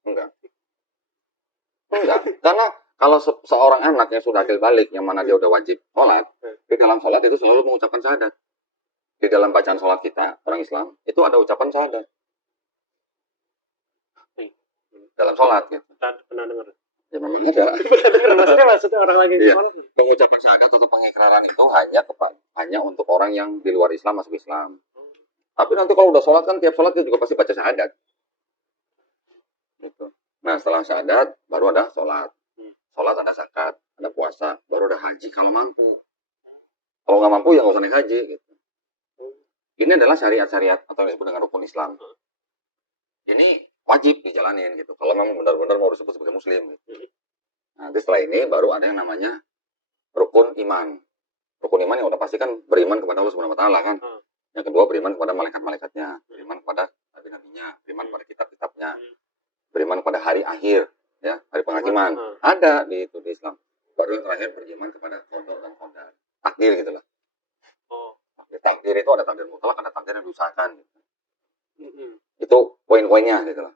Enggak. Karena kalau seorang anak yang sudah akil balik, yang mana dia udah wajib sholat, di dalam sholat itu selalu mengucapkan syahadat. Di dalam bacaan sholat kita, orang Islam, itu ada ucapan syahadat. Dalam sholat gitu. Pernah dengar? Ya memang ada. Maksudnya orang lagi gimana? Pengucapan syahadat atau pengikraran itu hanya untuk orang yang di luar Islam masuk Islam. Tapi nanti kalau udah sholat kan tiap sholat dia juga pasti baca syahadat. Gitu. Nah setelah syahadat baru ada sholat. Sholat ada zakat, ada puasa, baru ada haji kalau mampu. Kalau nggak mampu ya nggak usah naik haji. Gitu. Ini adalah syariat-syariat atau yang disebut dengan rukun Islam. Ini wajib dijalanin gitu. Kalau memang benar-benar mau disebut sebagai Muslim. Gitu. Nanti setelah ini baru ada yang namanya rukun iman. Rukun iman yang udah pasti kan beriman kepada Allah Subhanahu Wa Taala kan. Yang kedua beriman kepada malaikat-malaikatnya, beriman kepada nabi-nabinya, beriman kepada kitab-kitabnya, beriman kepada hari akhir, ya hari penghakiman. Ada di Islam. Baru yang terakhir beriman kepada qadar dan qadar. Takdir gitulah. Takdir itu ada takdir mutlak, ada takdir yang diusahakan. Gitu. Itu poin-poinnya gitu loh.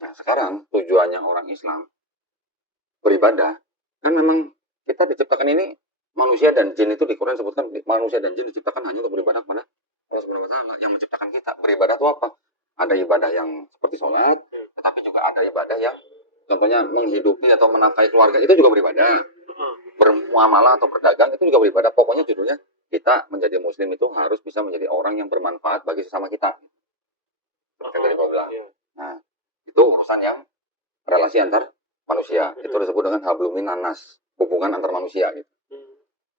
Nah sekarang tujuannya orang Islam beribadah kan memang kita diciptakan ini manusia dan jin itu di Quran sebutkan manusia dan jin diciptakan hanya untuk beribadah kepada Allah Subhanahu Wa Taala yang menciptakan kita. Beribadah itu apa? Ada ibadah yang seperti sholat, tetapi juga ada ibadah yang contohnya menghidupi atau menafkahi keluarga itu juga beribadah. Bermuamalah atau berdagang itu juga beribadah. Pokoknya judulnya kita menjadi Muslim itu harus bisa menjadi orang yang bermanfaat bagi sesama kita. Nah, itu urusan yang relasi antar manusia. Itu disebut dengan hablumin nanas, hubungan antar manusia gitu.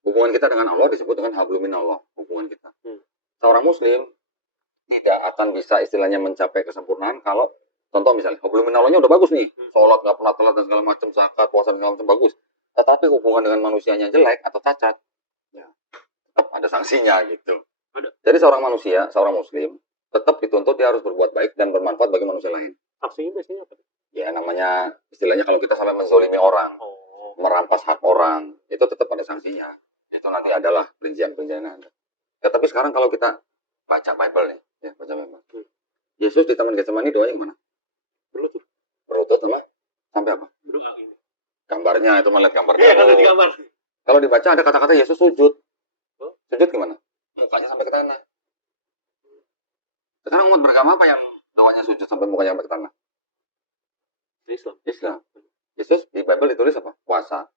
Hubungan kita dengan Allah disebut dengan hablumin Allah, hubungan kita. Seorang Muslim tidak akan bisa istilahnya mencapai kesempurnaan kalau contoh misalnya hubungan Allahnya udah bagus nih, sholat nggak pernah telat dan segala macam, zakat, puasa segala macam bagus, tetapi hubungan dengan manusianya jelek atau cacat, ya tetap ada sanksinya gitu. Jadi seorang manusia, seorang muslim tetap dituntut dia harus berbuat baik dan bermanfaat bagi manusia lain. Sanksinya biasanya apa? Ya namanya istilahnya kalau kita sampai menzolimi orang, merampas hak orang, itu tetap ada sanksinya. Itu nanti adalah perincian-perincian yang ada. Ya, tapi sekarang kalau kita baca Bible nih, ya baca Bible. Yesus di Taman Getsemani doanya kemana? Berlutut. Berlutut sama sampai apa? Berdoa. Gambarnya itu melihat gambarnya. Iya, kalau di gambar. Kalau dibaca ada kata-kata Yesus sujud. Sujud gimana? Mukanya sampai ke tanah. Sekarang umat beragama apa yang doanya sujud sampai mukanya sampai ke tanah? Islam. Islam. Yesus di Bible ditulis apa? Puasa.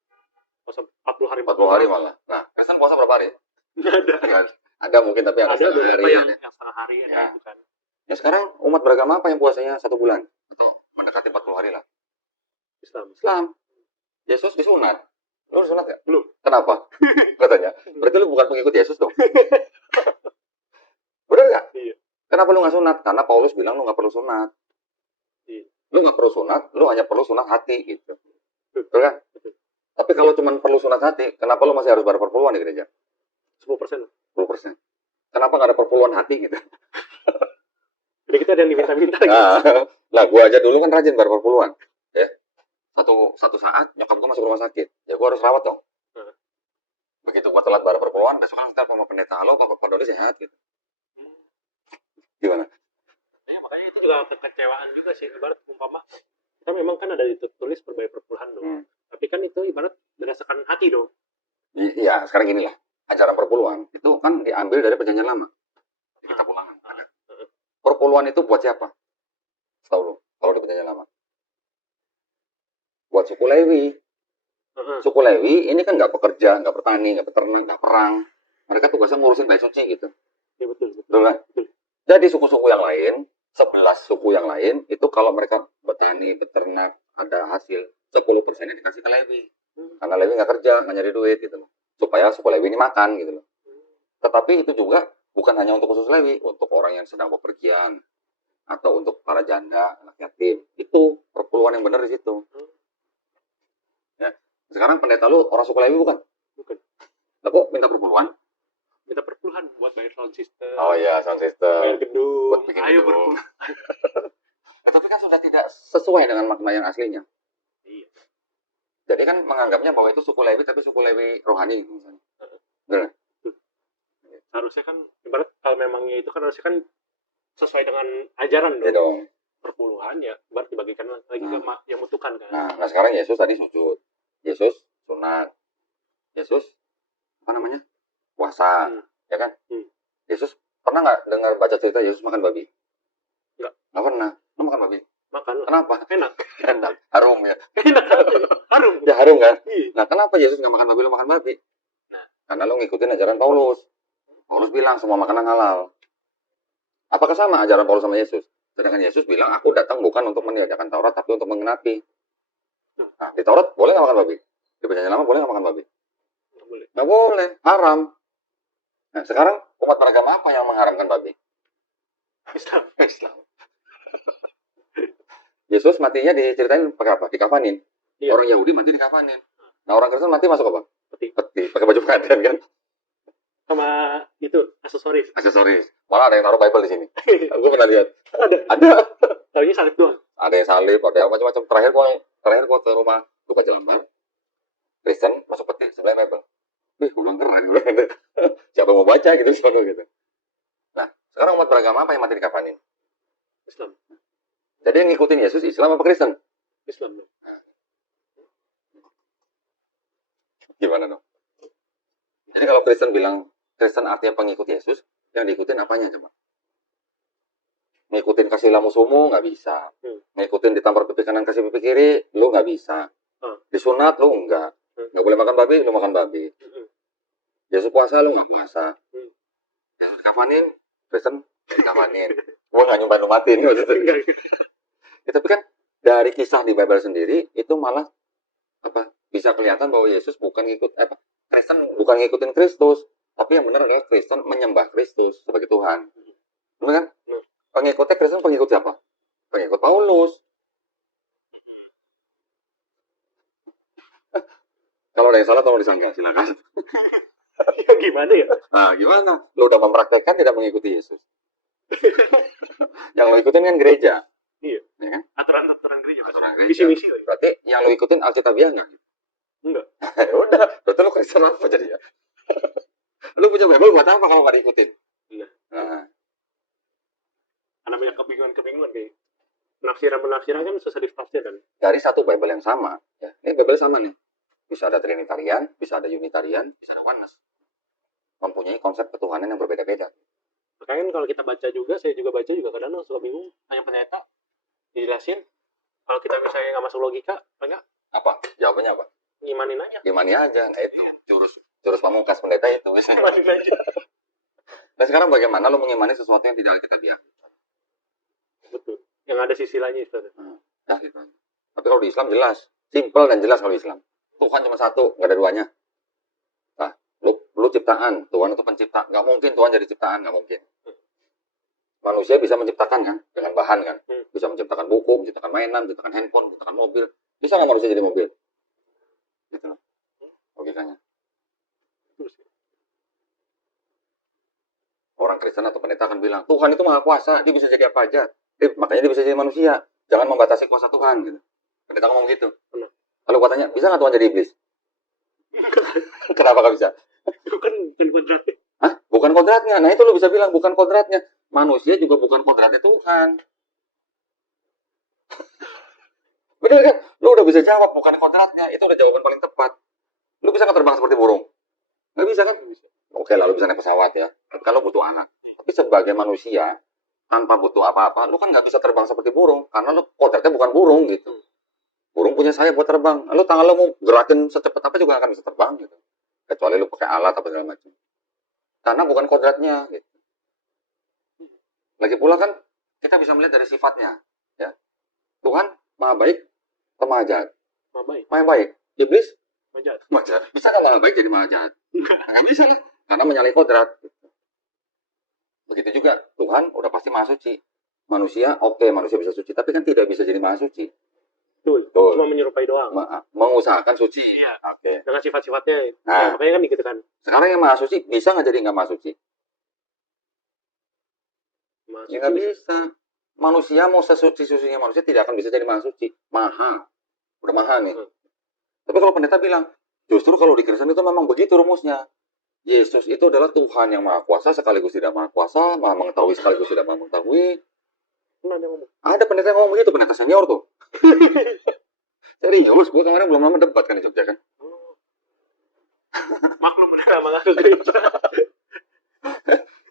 Puasa 40 hari. 40 hari malah. Nah, Kristen puasa berapa hari? Nggak ada. Ada mungkin tapi ada setengah hari. Yang setengah hari ada ya. Itu kan. Ya sekarang umat beragama apa yang puasanya 1 bulan? Atau mendekati 40 hari lah? Islam. Yesus disunat. Lu sunat gak? Belum. Kenapa? Katanya. Berarti lu bukan pengikut Yesus dong. Bener gak? Iya. Kenapa lu gak sunat? Karena Paulus bilang lu gak perlu sunat. Iya. Lu gak perlu sunat, lu hanya perlu sunat hati gitu. Betul kan? Tapi kalau cuma perlu sunat hati, kenapa lu masih harus berperpuluhan di gereja? 10%. 10%. Kenapa gak ada perpuluhan hati gitu? Jadi kita ada yang diminta-minta gitu. Nah, gua aja dulu kan rajin berperpuluhan. Ya. Satu saat nyokap gua masuk rumah sakit. Ya gua harus rawat dong. Begitu gua telat berperpuluhan, besok kan kita sama pendeta, halo Pak Dodi sehat gitu. Gimana? Ya, makanya itu juga kekecewaan juga sih. Ibarat umpama kita memang kan ada ditulis berbagai perpuluhan dong. Tapi kan itu ibarat berdasarkan hati dong. Iya, sekarang gini lah. Ajaran perpuluhan itu kan diambil dari perjanjian lama. Di kitab Ulangan ada. Perpuluhan itu buat siapa? Tahu lu? Kalau di perjanjian lama. Buat suku Lewi. Suku Lewi ini kan nggak bekerja, nggak bertani, nggak beternak, nggak perang. Mereka tugasnya ngurusin bait suci gitu. Ya, betul. Betul kan? Jadi suku-suku yang lain, 11 suku yang lain, itu kalau mereka bertani, beternak, ada hasil, 10%-nya dikasih ke Lewi. Karena Lewi nggak kerja, nggak nyari duit gitu loh. Supaya suku Lewi ini makan gitu loh. Tetapi itu juga bukan hanya untuk khusus Lewi, untuk orang yang sedang bepergian, atau untuk para janda, anak yatim. Itu perpuluhan yang benar di situ. Ya. Sekarang pendeta lu orang suku Lewi bukan? Bukan. Lah kok minta perpuluhan? Minta perpuluhan buat bayar sound system. Oh iya, sound system. Bayar gedung. Buat bikin Ayo gedung. Tapi kan sudah tidak sesuai dengan makna yang aslinya. Iya. Jadi kan menganggapnya bahwa itu suku Lewi, tapi suku Lewi rohani misalnya. Benar. Harusnya kan ibarat kalau memangnya itu kan harusnya kan sesuai dengan ajaran dong. Ya dong. Perpuluhan ya ibarat dibagikan lagi ke yang membutuhkan kan. Nah, sekarang Yesus tadi sujud. Yesus sunat. Yesus apa namanya? Puasa. Ya kan? Yesus pernah nggak dengar baca cerita Yesus makan babi? Nggak pernah. Lu makan babi? Makan. Kenapa? Enak. Harum ya. Enak. Harum. Ya harum kan? Iya. Nah, kenapa Yesus nggak makan babi, lu makan babi? Nah, karena lu ngikutin ajaran Paulus. Paulus bilang semua makanan halal. Apakah sama ajaran Paulus sama Yesus? Sedangkan Yesus bilang, aku datang bukan untuk mengerjakan Taurat, tapi untuk mengenapi. Nah, di Taurat boleh nggak makan babi? Di perjanjian lama boleh nggak makan babi? Nggak boleh. Nggak boleh, haram. Nah, sekarang umat beragama apa yang mengharamkan babi? Islam. Yesus matinya diceritain pakai apa? Dikafanin. Iya. Orang Yahudi mati dikafanin. Nah, orang Kristen mati masuk apa? Peti. Pakai baju pengantin kan? Sama itu aksesoris. Malah ada yang taruh Bible di sini. Gue pernah lihat. Ada. Taunya salib doang. Ada yang salib, ada yang macam-macam. Terakhir gua ke rumah Duka Jelambar. Kristen masuk peti sebelah Bible. Wih, orang keren. Siapa mau baca gitu sono gitu. Nah, sekarang umat beragama apa yang mati dikafanin? Islam. Jadi yang ngikutin Yesus Islam apa Kristen? Islam dong. Gimana dong? Jadi kalau Kristen bilang Kristen artinya pengikut Yesus, yang diikutin apanya coba? Ngikutin kasih musuhmu nggak bisa. Ngikutin ditampar pipi kanan kasih pipi kiri, lu nggak bisa. Disunat lu nggak boleh makan babi, lu makan babi. Yesus puasa lu nggak puasa. Yesus kafanin, Kristen kafanin. Gua nggak nyumpahin maksudnya. Ya, tapi kan dari kisah di Bible sendiri itu malah apa? Bisa kelihatan bahwa Yesus bukan Kristen bukan ngikutin Kristus, tapi yang benar adalah Kristen menyembah Kristus sebagai Tuhan. Benar kan? Pengikutnya Kristen pengikut siapa? Pengikut Paulus. Kalau ada yang salah tolong disanggah, silakan. Ya gimana ya? Nah, gimana? Lo udah mempraktekkan tidak mengikuti Yesus. Yang lo ikutin kan gereja. Iya. Ya kan? Aturan-aturan gereja. Aturan gereja. Misi-misi. Berarti yang lo ikutin Alkitabiah nggak? Enggak. Ya udah, berarti lo Kristen apa jadi ya? Lo punya Bible buat apa kalau nggak diikutin? Iya. Nah. Namanya kebingungan kayak penafsiran kan susah ditafsirkan. Dari satu Bible yang sama, ya. Ini Bible sama nih. Bisa ada Trinitarian, bisa ada Unitarian, bisa ada Oneness. Mempunyai konsep ketuhanan yang berbeda-beda. Makanya kalau kita baca juga, saya juga baca juga kadang suka bingung. Hanya pendeta dijelasin. Kalau kita misalnya nggak masuk logika, enggak? Apa? Jawabannya apa? Ngimanin aja. Gimana aja? Nah itu jurus pamungkas pendeta itu. Ngimanin aja. Nah sekarang bagaimana lo mengimani sesuatu yang tidak Alkitabiah? Betul. Yang ada sisi lainnya itu. Nah, gitu. Tapi kalau di Islam jelas, simple dan jelas kalau Islam. Tuhan cuma satu, nggak ada duanya. Nah, lu ciptaan, Tuhan itu pencipta. Nggak mungkin Tuhan jadi ciptaan, nggak mungkin. Manusia bisa menciptakan kan, dengan bahan kan. Bisa menciptakan buku, menciptakan mainan, menciptakan handphone, menciptakan mobil. Bisa nggak manusia jadi mobil? Gitu loh. Logikanya. Orang Kristen atau pendeta akan bilang, Tuhan itu maha kuasa, dia bisa jadi apa aja. Makanya dia bisa jadi manusia. Jangan membatasi kuasa Tuhan. Gitu. Pendeta ngomong gitu. Kalau gua tanya, bisa nggak Tuhan jadi iblis? Kenapa nggak bisa? Bukan kodratnya. Hah? Bukan kodratnya. Nah itu lo bisa bilang, bukan kodratnya. Manusia juga bukan kodratnya Tuhan. Bener kan? Lo udah bisa jawab, bukan kodratnya. Itu udah jawaban paling tepat. Lo bisa nggak terbang seperti burung? Nggak bisa kan? Oke, lalu bisa naik pesawat ya. Tapi kalau butuh anak. Tapi sebagai manusia, tanpa butuh apa-apa, lo kan nggak bisa terbang seperti burung. Karena lo kodratnya bukan burung gitu. Burung punya sayap buat terbang. Lo tangan lo mau gerakin secepat apa juga akan bisa terbang gitu. Kecuali lo pakai alat apa segala macam. Karena bukan kodratnya gitu. Lagi pula kan kita bisa melihat dari sifatnya. Ya. Tuhan maha baik atau maha jahat? Maha baik. Maha baik. Iblis? Maha jahat. Maha jahat. Bisa nggak maha baik jadi maha jahat? Nggak bisa lah. Karena menyalahi kodrat. Begitu juga Tuhan udah pasti maha suci. Manusia, oke, manusia bisa suci. Tapi kan tidak bisa jadi maha suci. Betul. Cuma menyerupai doang. Mengusahakan suci. Iya. Oke. Dengan sifat-sifatnya. Nah, makanya kan gitu kan. Sekarang yang maha suci bisa nggak jadi nggak maha suci? Ya nggak bisa. Manusia mau sesuci-sucinya manusia tidak akan bisa jadi maha suci. Maha. Udah maha nih. Tapi kalau pendeta bilang, justru kalau di Kristen itu memang begitu rumusnya. Yesus itu adalah Tuhan yang maha kuasa sekaligus tidak maha kuasa, maha mengetahui sekaligus tidak maha mengetahui. Ada pendeta yang ngomong begitu, pendeta senior tuh. Serius, gue kemarin belum lama debat kan di Jogja kan. Maklum udah ke gereja.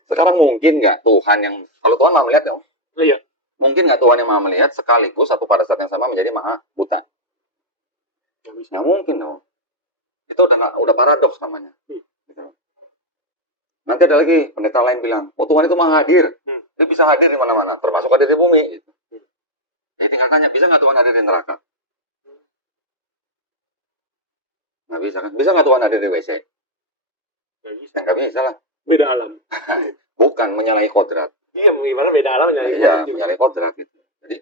Sekarang mungkin nggak Tuhan yang, kalau Tuhan maha melihat ya? Iya. Mungkin nggak Tuhan yang maha melihat sekaligus atau pada saat yang sama menjadi maha buta? Nggak mungkin dong. Itu udah paradoks namanya. Gitu. Nanti ada lagi pendeta lain bilang, oh Tuhan itu maha hadir. Dia bisa hadir di mana-mana, termasuk hadir di bumi. Gitu. Jadi tinggal tanya, bisa nggak Tuhan hadir di neraka? Nggak bisa kan? Bisa nggak Tuhan hadir di WC? Nggak bisa. Nggak bisa lah. Beda alam. Bukan menyalahi kodrat. Iya, gimana beda alam menyalahi kodrat? Iya, menyalahi kodrat gitu. Jadi,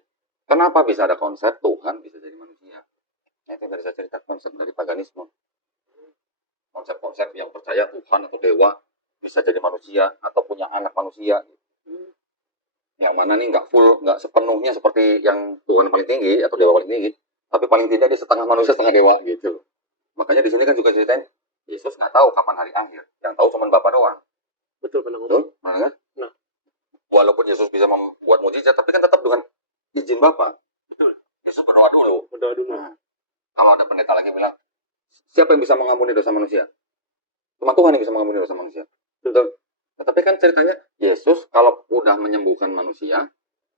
kenapa bisa ada konsep Tuhan bisa jadi manusia? Nah, itu tadi saya cerita konsep dari paganisme. Konsep-konsep yang percaya Tuhan atau dewa bisa jadi manusia atau punya anak manusia. Yang mana nih nggak full, nggak sepenuhnya seperti yang Tuhan paling tinggi atau dewa paling tinggi, tapi paling tidak dia setengah manusia setengah dewa gitu. Makanya di sini kan juga ceritain Yesus nggak tahu kapan hari akhir, yang tahu cuma Bapa doang. Betul, benar. Betul, mana kan? Nah. Walaupun Yesus bisa membuat mujizat, tapi kan tetap dengan izin Bapa. Betul. Yesus berdoa dulu. Berdoa dulu. Nah, kalau ada pendeta lagi bilang, siapa yang bisa mengampuni dosa manusia? Cuma Tuhan yang bisa mengampuni dosa manusia. Betul. Tetapi kan ceritanya Yesus kalau udah menyembuhkan manusia,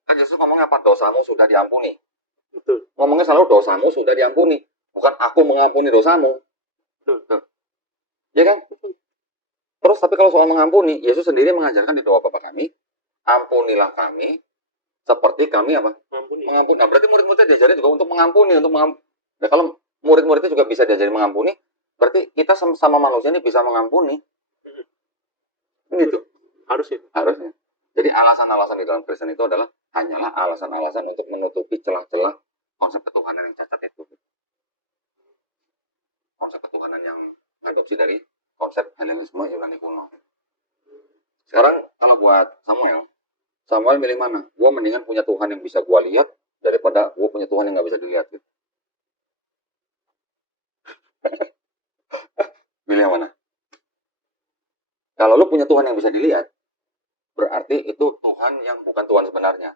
kan Yesus ngomongnya apa? Dosamu sudah diampuni. Betul. Ngomongnya selalu dosamu sudah diampuni, bukan aku mengampuni dosamu. Betul. Ya kan? Terus tapi kalau soal mengampuni, Yesus sendiri mengajarkan di doa Bapa kami, ampunilah kami seperti kami apa? Mengampuni. Nah, berarti murid-muridnya diajarin juga untuk mengampuni, Nah, kalau murid-muridnya juga bisa diajarin mengampuni, berarti kita sama manusia ini bisa mengampuni. Gitu. Harusnya. Harusnya. Jadi alasan-alasan di dalam Kristen itu adalah hanyalah alasan-alasan untuk menutupi celah-celah konsep ketuhanan yang cacat itu. Konsep ketuhanan yang adopsi dari konsep Hellenisme Yunani kuno. Sekarang kalau buat Samuel milih mana? Gue mendingan punya Tuhan yang bisa gue lihat daripada gue punya Tuhan yang nggak bisa dilihat. Gitu. Pilih yang mana? Kalau lu punya Tuhan yang bisa dilihat, berarti itu Tuhan yang bukan Tuhan sebenarnya.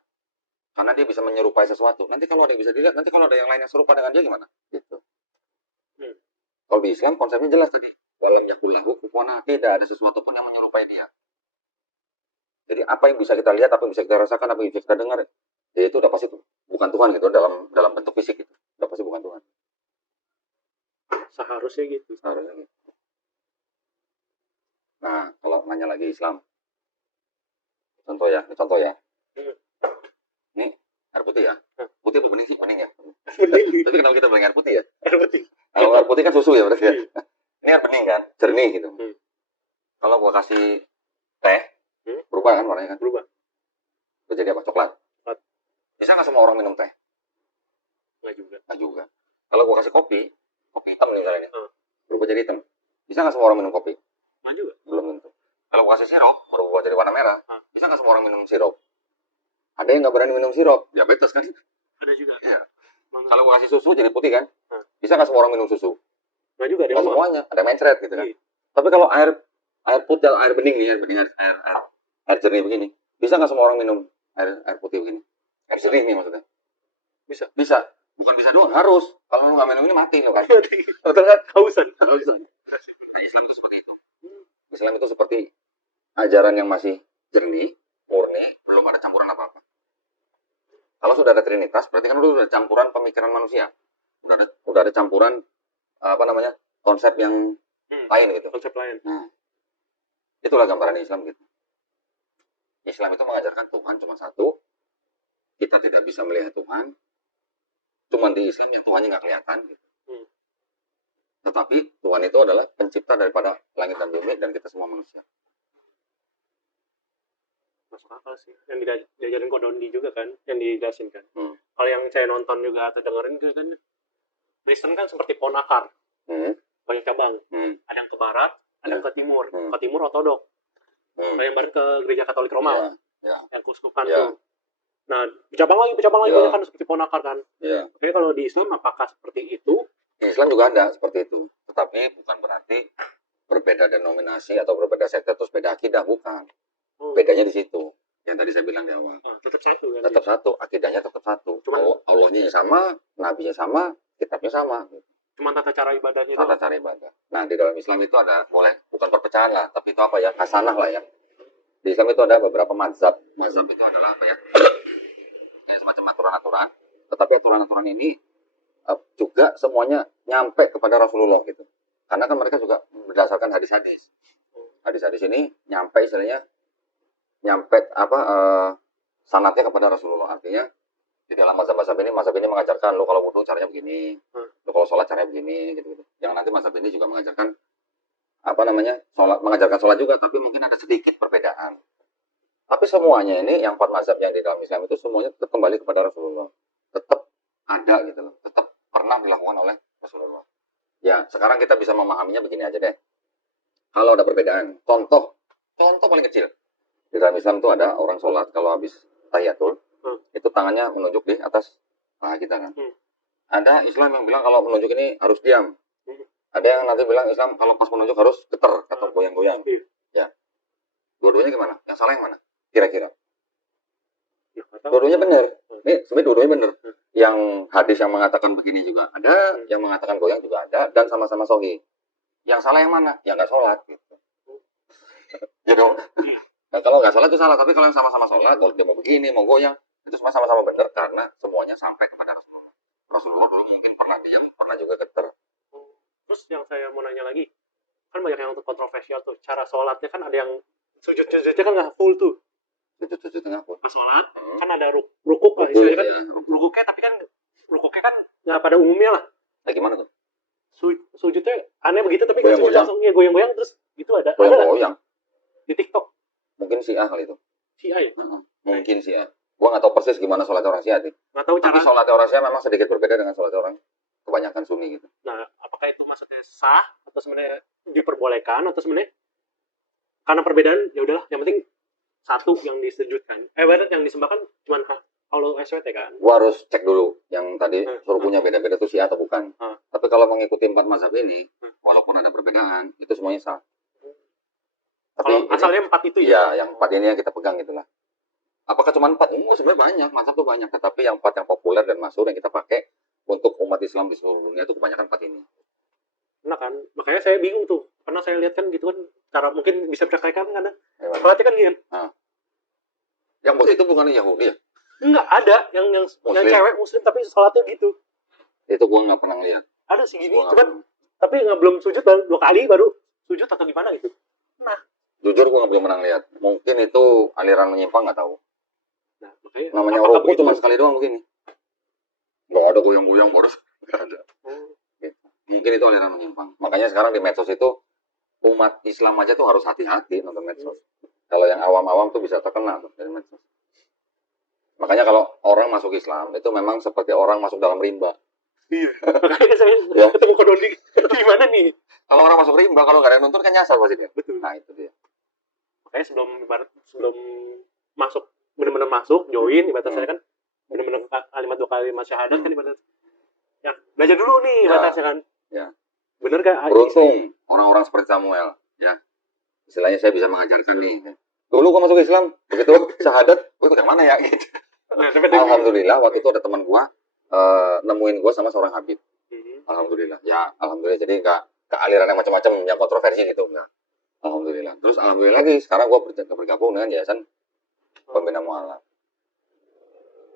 Karena dia bisa menyerupai sesuatu. Nanti kalau ada yang bisa dilihat, nanti kalau ada yang lain yang serupa dengan dia gimana? Gitu. Kalau di Islam konsepnya jelas tadi. Dalam yakullahu kufuwana, tidak ada sesuatu pun yang menyerupai dia. Jadi apa yang bisa kita lihat, apa yang bisa kita rasakan, apa yang bisa kita dengar, ya itu udah pasti bukan Tuhan gitu dalam bentuk fisik itu. Udah pasti bukan Tuhan. Seharusnya gitu. Seharusnya gitu. Nah, kalau nanya lagi Islam. Contoh ya. Ini air putih ya. Putih apa bening sih? Bening ya. Bening. Tapi kenapa kita bilang air putih ya? Air putih. Kalau air putih kan susu ya berarti ya. Ini air bening kan, jernih gitu. Kalau gua kasih teh, berubah kan warnanya kan? Berubah. Itu jadi apa? Coklat. Bisa nggak semua orang minum teh? Nggak juga. Kalau gua kasih kopi hitam nih misalnya, berubah jadi hitam. Bisa nggak semua orang minum kopi? Nggak juga. Belum tentu. Kalau gua kasih sirup, berubah jadi warna merah. Bisa nggak semua orang minum sirup? Ada yang nggak berani minum sirup, diabetes kan? Ada juga. Iya. Kalau gua kasih susu jadi putih kan? Bisa nggak semua orang minum susu? Nggak juga. Nggak semuanya, ada yang mencret gitu kan? Tapi kalau air putih, air bening nih, air jernih begini, bisa nggak semua orang minum air putih begini? Air jernih nih maksudnya? Bisa. Bukan bisa doang, harus. Kalau lu nggak minum ini mati lo kan? Betul kan? Hausan. Islam itu seperti itu. Islam itu seperti ajaran yang masih jernih, murni, belum ada campuran apa-apa. Kalau sudah ada trinitas, berarti kan udah ada campuran pemikiran manusia. Udah ada campuran konsep yang lain gitu. Konsep lain. Nah, itulah gambaran Islam gitu. Islam itu mengajarkan Tuhan cuma satu. Kita tidak bisa melihat Tuhan. Cuma di Islam yang Tuhannya nggak kelihatan gitu. Tetapi Tuhan itu adalah pencipta daripada langit dan bumi dan kita semua manusia. Masuk akal sih. Yang diajarin Kodondi juga kan, yang dijelasin kan. Kalau yang saya nonton juga atau dengerin itu kan, Kristen kan seperti pohon akar. Banyak cabang. Ada yang ke barat, ada yang ke timur. Ke timur ortodok. Ada yang barat ke gereja Katolik Roma. Yang keuskupan tuh. Nah, bercabang lagi banyak kan seperti pohon akar kan. Tapi kalau di Islam apakah seperti itu? Di Islam juga ada seperti itu. Tetapi bukan berarti berbeda denominasi atau berbeda sekte terus beda akidah, bukan. Bedanya di situ. Yang tadi saya bilang di awal. Tetap satu kan? Tetap satu, akidahnya tetap satu. Cuma Allahnya sama, nabinya sama, kitabnya sama. Cuma tata cara ibadahnya. Tata cara ibadah. Nah, di dalam Islam itu ada bukan perpecahan lah, tapi itu apa ya? Hasanah lah ya. Di Islam itu ada beberapa mazhab. Mazhab itu adalah apa ya? Ini semacam aturan-aturan. Tetapi aturan-aturan ini juga semuanya nyampe kepada Rasulullah gitu. Karena kan mereka juga berdasarkan hadis-hadis. Hadis-hadis ini nyampe sanatnya kepada Rasulullah. Artinya di dalam mazhab ini mengajarkan lo kalau wudu caranya begini, lo kalau sholat caranya begini, gitu. Yang nanti mazhab ini juga mengajarkan mengajarkan sholat juga, tapi mungkin ada sedikit perbedaan. Tapi semuanya ini yang 4 mazhab yang di dalam Islam itu semuanya tetap kembali kepada Rasulullah. Tetap ada gitu loh. Tetap pernah dilakukan oleh Rasulullah. Ya, sekarang kita bisa memahaminya begini aja deh. Kalau ada perbedaan, contoh paling kecil. Di dalam Islam itu ada orang sholat kalau habis tahiyatul, itu tangannya menunjuk di atas paha kita kan. Ada Islam yang bilang kalau menunjuk ini harus diam. Ada yang nanti bilang Islam kalau pas menunjuk harus getar atau goyang-goyang. Ya. Dua-duanya gimana? Yang salah yang mana? Kira-kira. Dua-duanya benar. Ini sebenarnya dua-duanya benar. Yang hadis yang mengatakan begini juga ada, yang mengatakan goyang juga ada, dan sama-sama sahih. Yang salah yang mana? Yang nggak sholat. Gitu. Ya dong. Nah, kalau nggak salah itu salah, tapi kalau yang sama-sama sholat, kalau dia mau begini, mau goyang, itu semua sama-sama benar karena semuanya sampai kepada Rasulullah. Rasulullah dulu mungkin pernah diam, pernah juga getar. Terus yang saya mau nanya lagi, kan banyak yang kontroversial tuh. Cara sholatnya kan ada yang sujud-sujudnya kan nggak full tuh. Sujud nggak full. Pas sholat kan ada rukuk lah, istilahnya kan. Rukuknya tapi kan rukuknya kan nggak pada umumnya lah. Nah, gimana tuh? Sujudnya aneh begitu, tapi kan sujud langsung goyang-goyang terus gitu ada. Goyang-goyang. Di TikTok. Mungkin Syiah kali itu. Syiah ya? Mungkin sih ya. Gua nggak tahu persis gimana sholat orang Syiah. Nggak tahu cara. Tapi sholat orang Syiah memang sedikit berbeda dengan sholat orang kebanyakan Sunni gitu. Nah, apakah itu maksudnya sah atau sebenarnya diperbolehkan atau sebenarnya karena perbedaan ya udahlah, yang penting satu yang disujudkan. Berarti yang disembahkan cuma Allah SWT kan? Gua harus cek dulu yang tadi suruhnya beda-beda tuh Syiah atau bukan. Tapi kalau mengikuti 4 mazhab ini, walaupun ada perbedaan, itu semuanya sah. Tapi kalau asalnya 4 itu ya? Iya, yang 4 ini yang kita pegang itulah. Apakah cuma 4? Sebenarnya banyak, mazhab tuh banyak. Tetapi yang 4 yang populer dan masyhur yang kita pakai untuk umat Islam di seluruh dunia itu kebanyakan 4 ini. Nah kan, makanya saya bingung tuh. Karena saya lihat kan gitu kan, cara mungkin bisa praktekkan kan. Berarti kan gini. Yang begitu bukan Yahudi ya? Enggak, ada yang cewek muslim tapi sholatnya gitu. Itu gua nggak pernah lihat. Ada sih gini, cuman tapi nggak belum sujud baru 2 kali baru sujud atau gimana gitu. Nah, jujur gua belum pernah lihat. Mungkin itu aliran menyimpang, nggak tahu. Nah, makanya namanya ruku cuma sekali doang begini. Nggak ada goyang-goyang boros, nggak ada. Gitu. Mungkin itu aliran menyimpang. Makanya sekarang di medsos itu umat Islam aja tuh harus hati-hati nonton medsos. Kalau yang awam-awam tuh bisa terkena tuh dari medsos. Makanya kalau orang masuk Islam itu memang seperti orang masuk dalam rimba. Iya. Makanya saya ketemu Kodoni gimana nih? Kalau orang masuk rimba, kalau nggak ada yang nonton kan nyasar pasti dia. Betul. Nah itu dia. Makanya sebelum masuk benar-benar masuk join ibadah saya kan benar-benar kalimat 2 kali syahadat kan ibadah. Ya belajar dulu nih ibadatnya kan. Ya. Bener kan? Beruntung orang-orang seperti Samuel, ya. Istilahnya saya bisa mengajarkan nih. Dulu gua masuk Islam, begitu syahadat, gua ikut yang mana ya gitu. Nah, alhamdulillah waktu itu ada teman gua nemuin gua sama seorang habib. Alhamdulillah. Ya, alhamdulillah jadi enggak ke aliran yang macam-macam yang kontroversi gitu enggak. Alhamdulillah. Terus alhamdulillah lagi sekarang gua bergabung dengan Yayasan Pembina Mualaf.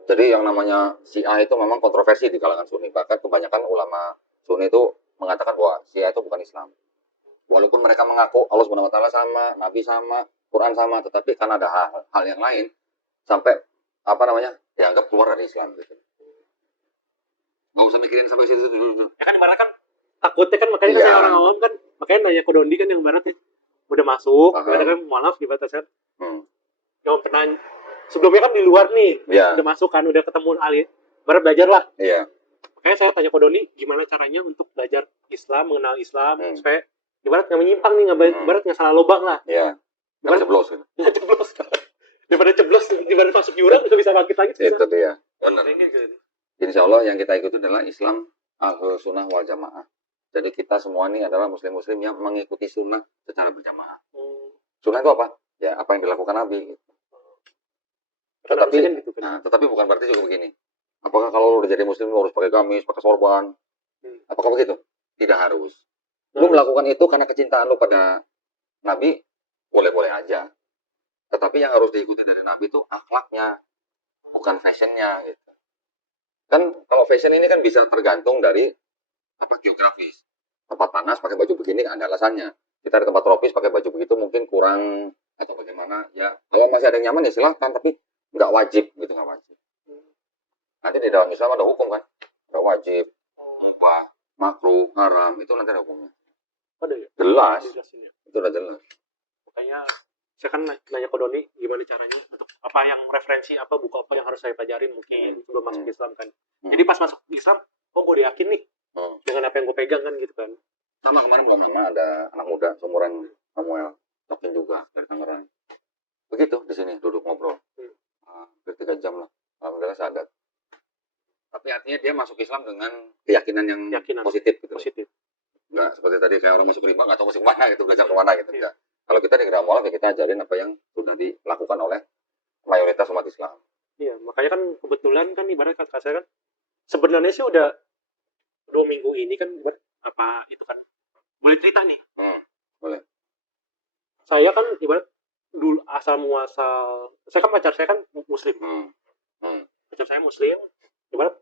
Jadi yang namanya Syiah itu memang kontroversi di kalangan Sunni. Bahkan kebanyakan ulama Sunni itu mengatakan bahwa Syiah itu bukan Islam. Walaupun mereka mengaku Allah SWT sama, Nabi sama, Quran sama, tetapi kan ada hal yang lain sampai dianggap keluar dari Islam gitu. Nggak usah mikirin sampai situ dulu. Ya kan ibaratnya kan takutnya kan makanya kan orang awam kan makanya nanya ke Dondi kan yang ibaratnya udah masuk, ibaratnya kan maaf ibaratnya yang pernah sebelumnya kan di luar nih, udah masuk kan, udah ketemu Ali, baru belajar lah. Iya. Makanya saya tanya ke Doni gimana caranya untuk belajar Islam, mengenal Islam, supaya ibarat nggak menyimpang nih, ibarat nggak salah lubang lah. Iya. Nggak ceblos gitu. Nggak ceblos. Daripada ceblos, daripada masuk jurang itu bisa bangkit lagi. Itu dia. Benar. Insya Allah yang kita ikuti adalah Islam Ahlus Sunnah wal Jamaah. Jadi kita semua ini adalah muslim-muslim yang mengikuti sunnah secara berjamaah. Sunnah itu apa? Ya apa yang dilakukan Nabi. Tetapi bukan berarti juga begini. Apakah kalau lu udah jadi muslim lu harus pakai gamis, pakai sorban? Apakah begitu? Tidak harus. Lu melakukan itu karena kecintaan lu pada Nabi, boleh-boleh aja. Tetapi yang harus diikuti dari Nabi itu akhlaknya, bukan fashionnya gitu. Kan kalau fashion ini kan bisa tergantung dari geografis. Tempat panas pakai baju begini ada alasannya. Kita di tempat tropis pakai baju begitu mungkin kurang atau bagaimana ya. Kalau masih ada yang nyaman ya silahkan, tapi nggak wajib gitu, nggak wajib. Nanti di dalam Islam ada hukum kan, nggak wajib, mubah, makruh, haram, itu nanti ada hukumnya. Ada ya? Jelas. Itu udah jelas. Makanya saya kan nanya ke Doni gimana caranya untuk apa yang referensi apa buku apa yang harus saya pelajarin mungkin sebelum masuk Islam kan. Jadi pas masuk Islam, gue udah yakin nih dengan apa yang gue pegang kan gitu kan. Sama kemarin belum lama ada anak muda seumuran Samuel, Tokin juga dari Tangerang. Begitu di sini duduk ngobrol. Hampir 3 jam lah. Alhamdulillah syahadat. Tapi artinya dia masuk Islam dengan keyakinan yang positif gitu. Positif. Enggak seperti tadi kayak orang masuk riba nggak tahu masuk mana gitu, belajar kemana gitu. Enggak. Kalau kita di Geraha Mualaf ya kita ajarin apa yang sudah dilakukan oleh mayoritas umat Islam. Iya, makanya kan kebetulan kan ibarat kata saya kan sebenarnya sih udah 2 minggu ini kan apa itu kan boleh cerita nih. Boleh. Saya kan ibarat dulu asal muasal saya kan pacar saya kan muslim. Pacar saya muslim. Ibarat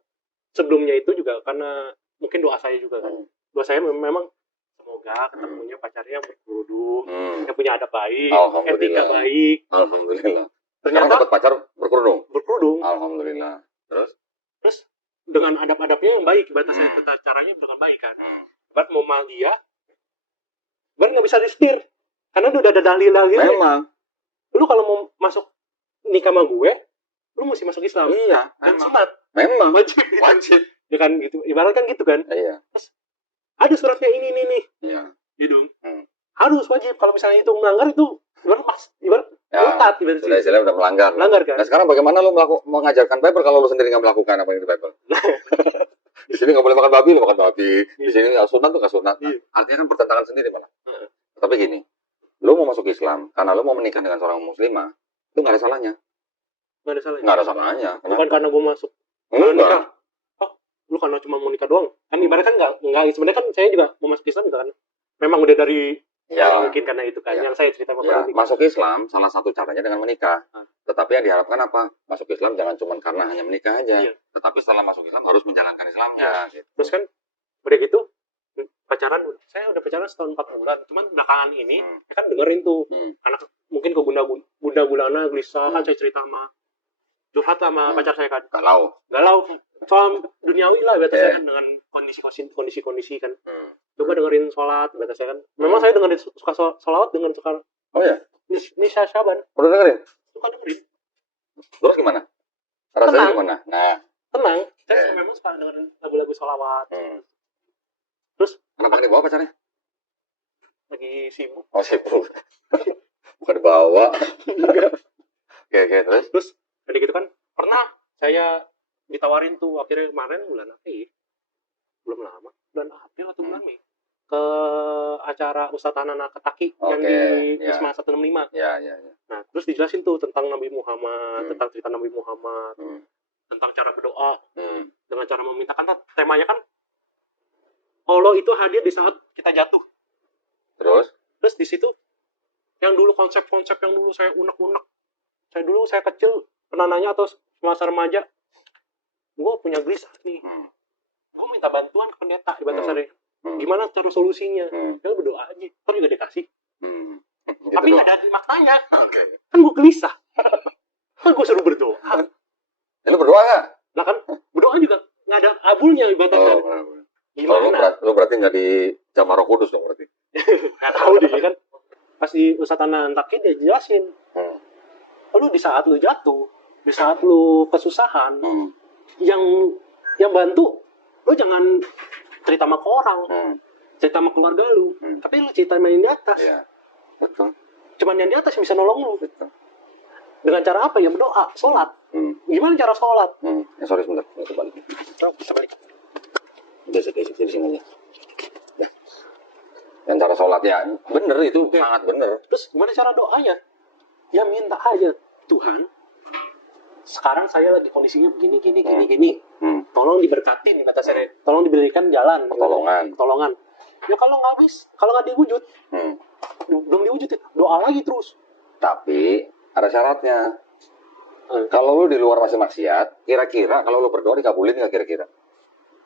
sebelumnya itu juga karena mungkin doa saya juga kan. Doa saya memang semoga ketemunya pacarnya yang berkerudung, yang punya adab baik, etika baik. Alhamdulillah. Ternyata dapat pacar berkerudung. Alhamdulillah. Terus dengan adab-adabnya yang baik, ibarat saya caranya dengan baik kan. Ibarat mau mal dia, ibarat nggak bisa disetir karena udah ada dalil-dalilnya. Memang. Lu kalau mau masuk nikah sama gue, lu mesti masuk Islam. Iya, dan sunat. Memang Wajib. Ya kan gitu. Ibarat kan gitu kan. Iya. Ada suratnya ini nih. Iya. Gitu. Harus wajib. Kalau misalnya itu melanggar itu ibarat murtad. Sudah istilahnya udah melanggar. Melanggar kan. Nah sekarang bagaimana lu mengajarkan Bible kalau lu sendiri nggak melakukan apa yang di Bible? Di sini nggak boleh makan babi, lu makan babi. Di sini nggak sunat tuh nggak sunat. Nah, artinya kan bertentangan sendiri malah. Tapi gini, lu mau masuk Islam karena lu mau menikah dengan seorang muslimah, itu nggak ada salahnya. Nggak ada salahnya. Bukan karena gue masuk. Enggak. Lu karena cuma mau nikah doang. Kan ibaratnya kan enggak sebenarnya kan saya juga mau masuk Islam juga kan. Memang udah dari mungkin karena itu kan yang saya cerita masuk Islam salah satu caranya dengan menikah. Tetapi yang diharapkan apa? Masuk Islam jangan cuma karena hanya menikah aja. Tetapi setelah masuk Islam harus menjalankan Islamnya. Gitu. Terus kan udah gitu pacaran, saya udah pacaran setahun 4 bulan. Cuman belakangan ini kan dengerin tuh anak mungkin ke bunda gulana gelisah kan saya cerita sama curhat sama pacar saya kan. Galau soal duniawi lah kata saya kan dengan kondisi kan. Coba dengerin sholat kata saya kan. Memang saya dengerin suka sholawat dengan suka. Oh ya. Ini Syaban. Udah dengerin? Suka dengerin. Terus gimana? Rasanya gimana? Nah, tenang. Saya memang suka dengerin lagu-lagu sholawat. Terus kenapa nggak dibawa pacarnya? Lagi sibuk. Oh sibuk. Bukan dibawa. Oke, terus jadi gitu kan pernah saya ditawarin tuh akhirnya kemarin bulan April belum lama bulan April atau bulan Mei ke acara Ustadz Anana Ketaki yang di Wisma 165. Ya. Nah terus dijelasin tuh tentang Nabi Muhammad, tentang cerita Nabi Muhammad, tentang cara berdoa dengan cara memintakan. Temanya kan Allah itu hadir di saat kita jatuh. Terus di situ yang dulu konsep-konsep yang dulu saya unek-unek, saya kecil pernah nanya atau masa remaja, gue punya gelisah nih, gue minta bantuan ke pendeta di Batasari, gimana cara solusinya? Ya berdoa aja, terus juga dikasih, gitu tapi nggak ada maknanya, kan gue gelisah, kan gue suruh berdoa, lu berdoa nggak? Lah kan berdoa juga nggak ada abulnya di Batasari, gimana? Lu berarti nggak di Jamaah Roh Kudus dong berarti? Nggak tahu deh kan, pas di Ustadz Anantaki dia jelasin, lu di saat lu jatuh, di saat lu kesusahan, yang bantu lu jangan cerita sama orang, cerita sama keluarga lu, tapi lu cerita sama yang di atas. Iya, betul. Cuman yang di atas yang bisa nolong lu. Betul. Dengan cara apa? Ya berdoa, sholat. Gimana cara sholat? Sorry sebentar, bisa balik. Bisa di sini aja. Dan cara sholat ya bener itu, sangat bener. Terus gimana cara doanya? Ya minta aja, Tuhan, sekarang saya lagi kondisinya begini. Tolong diberkatin kata saya. Tolong diberikan jalan. Pertolongan. Ya kalau nggak diwujud, belum diwujudin, doa lagi terus. Tapi ada syaratnya. Kalau lu di luar masih maksiat, kira-kira kalau lu berdoa dikabulin nggak kira-kira?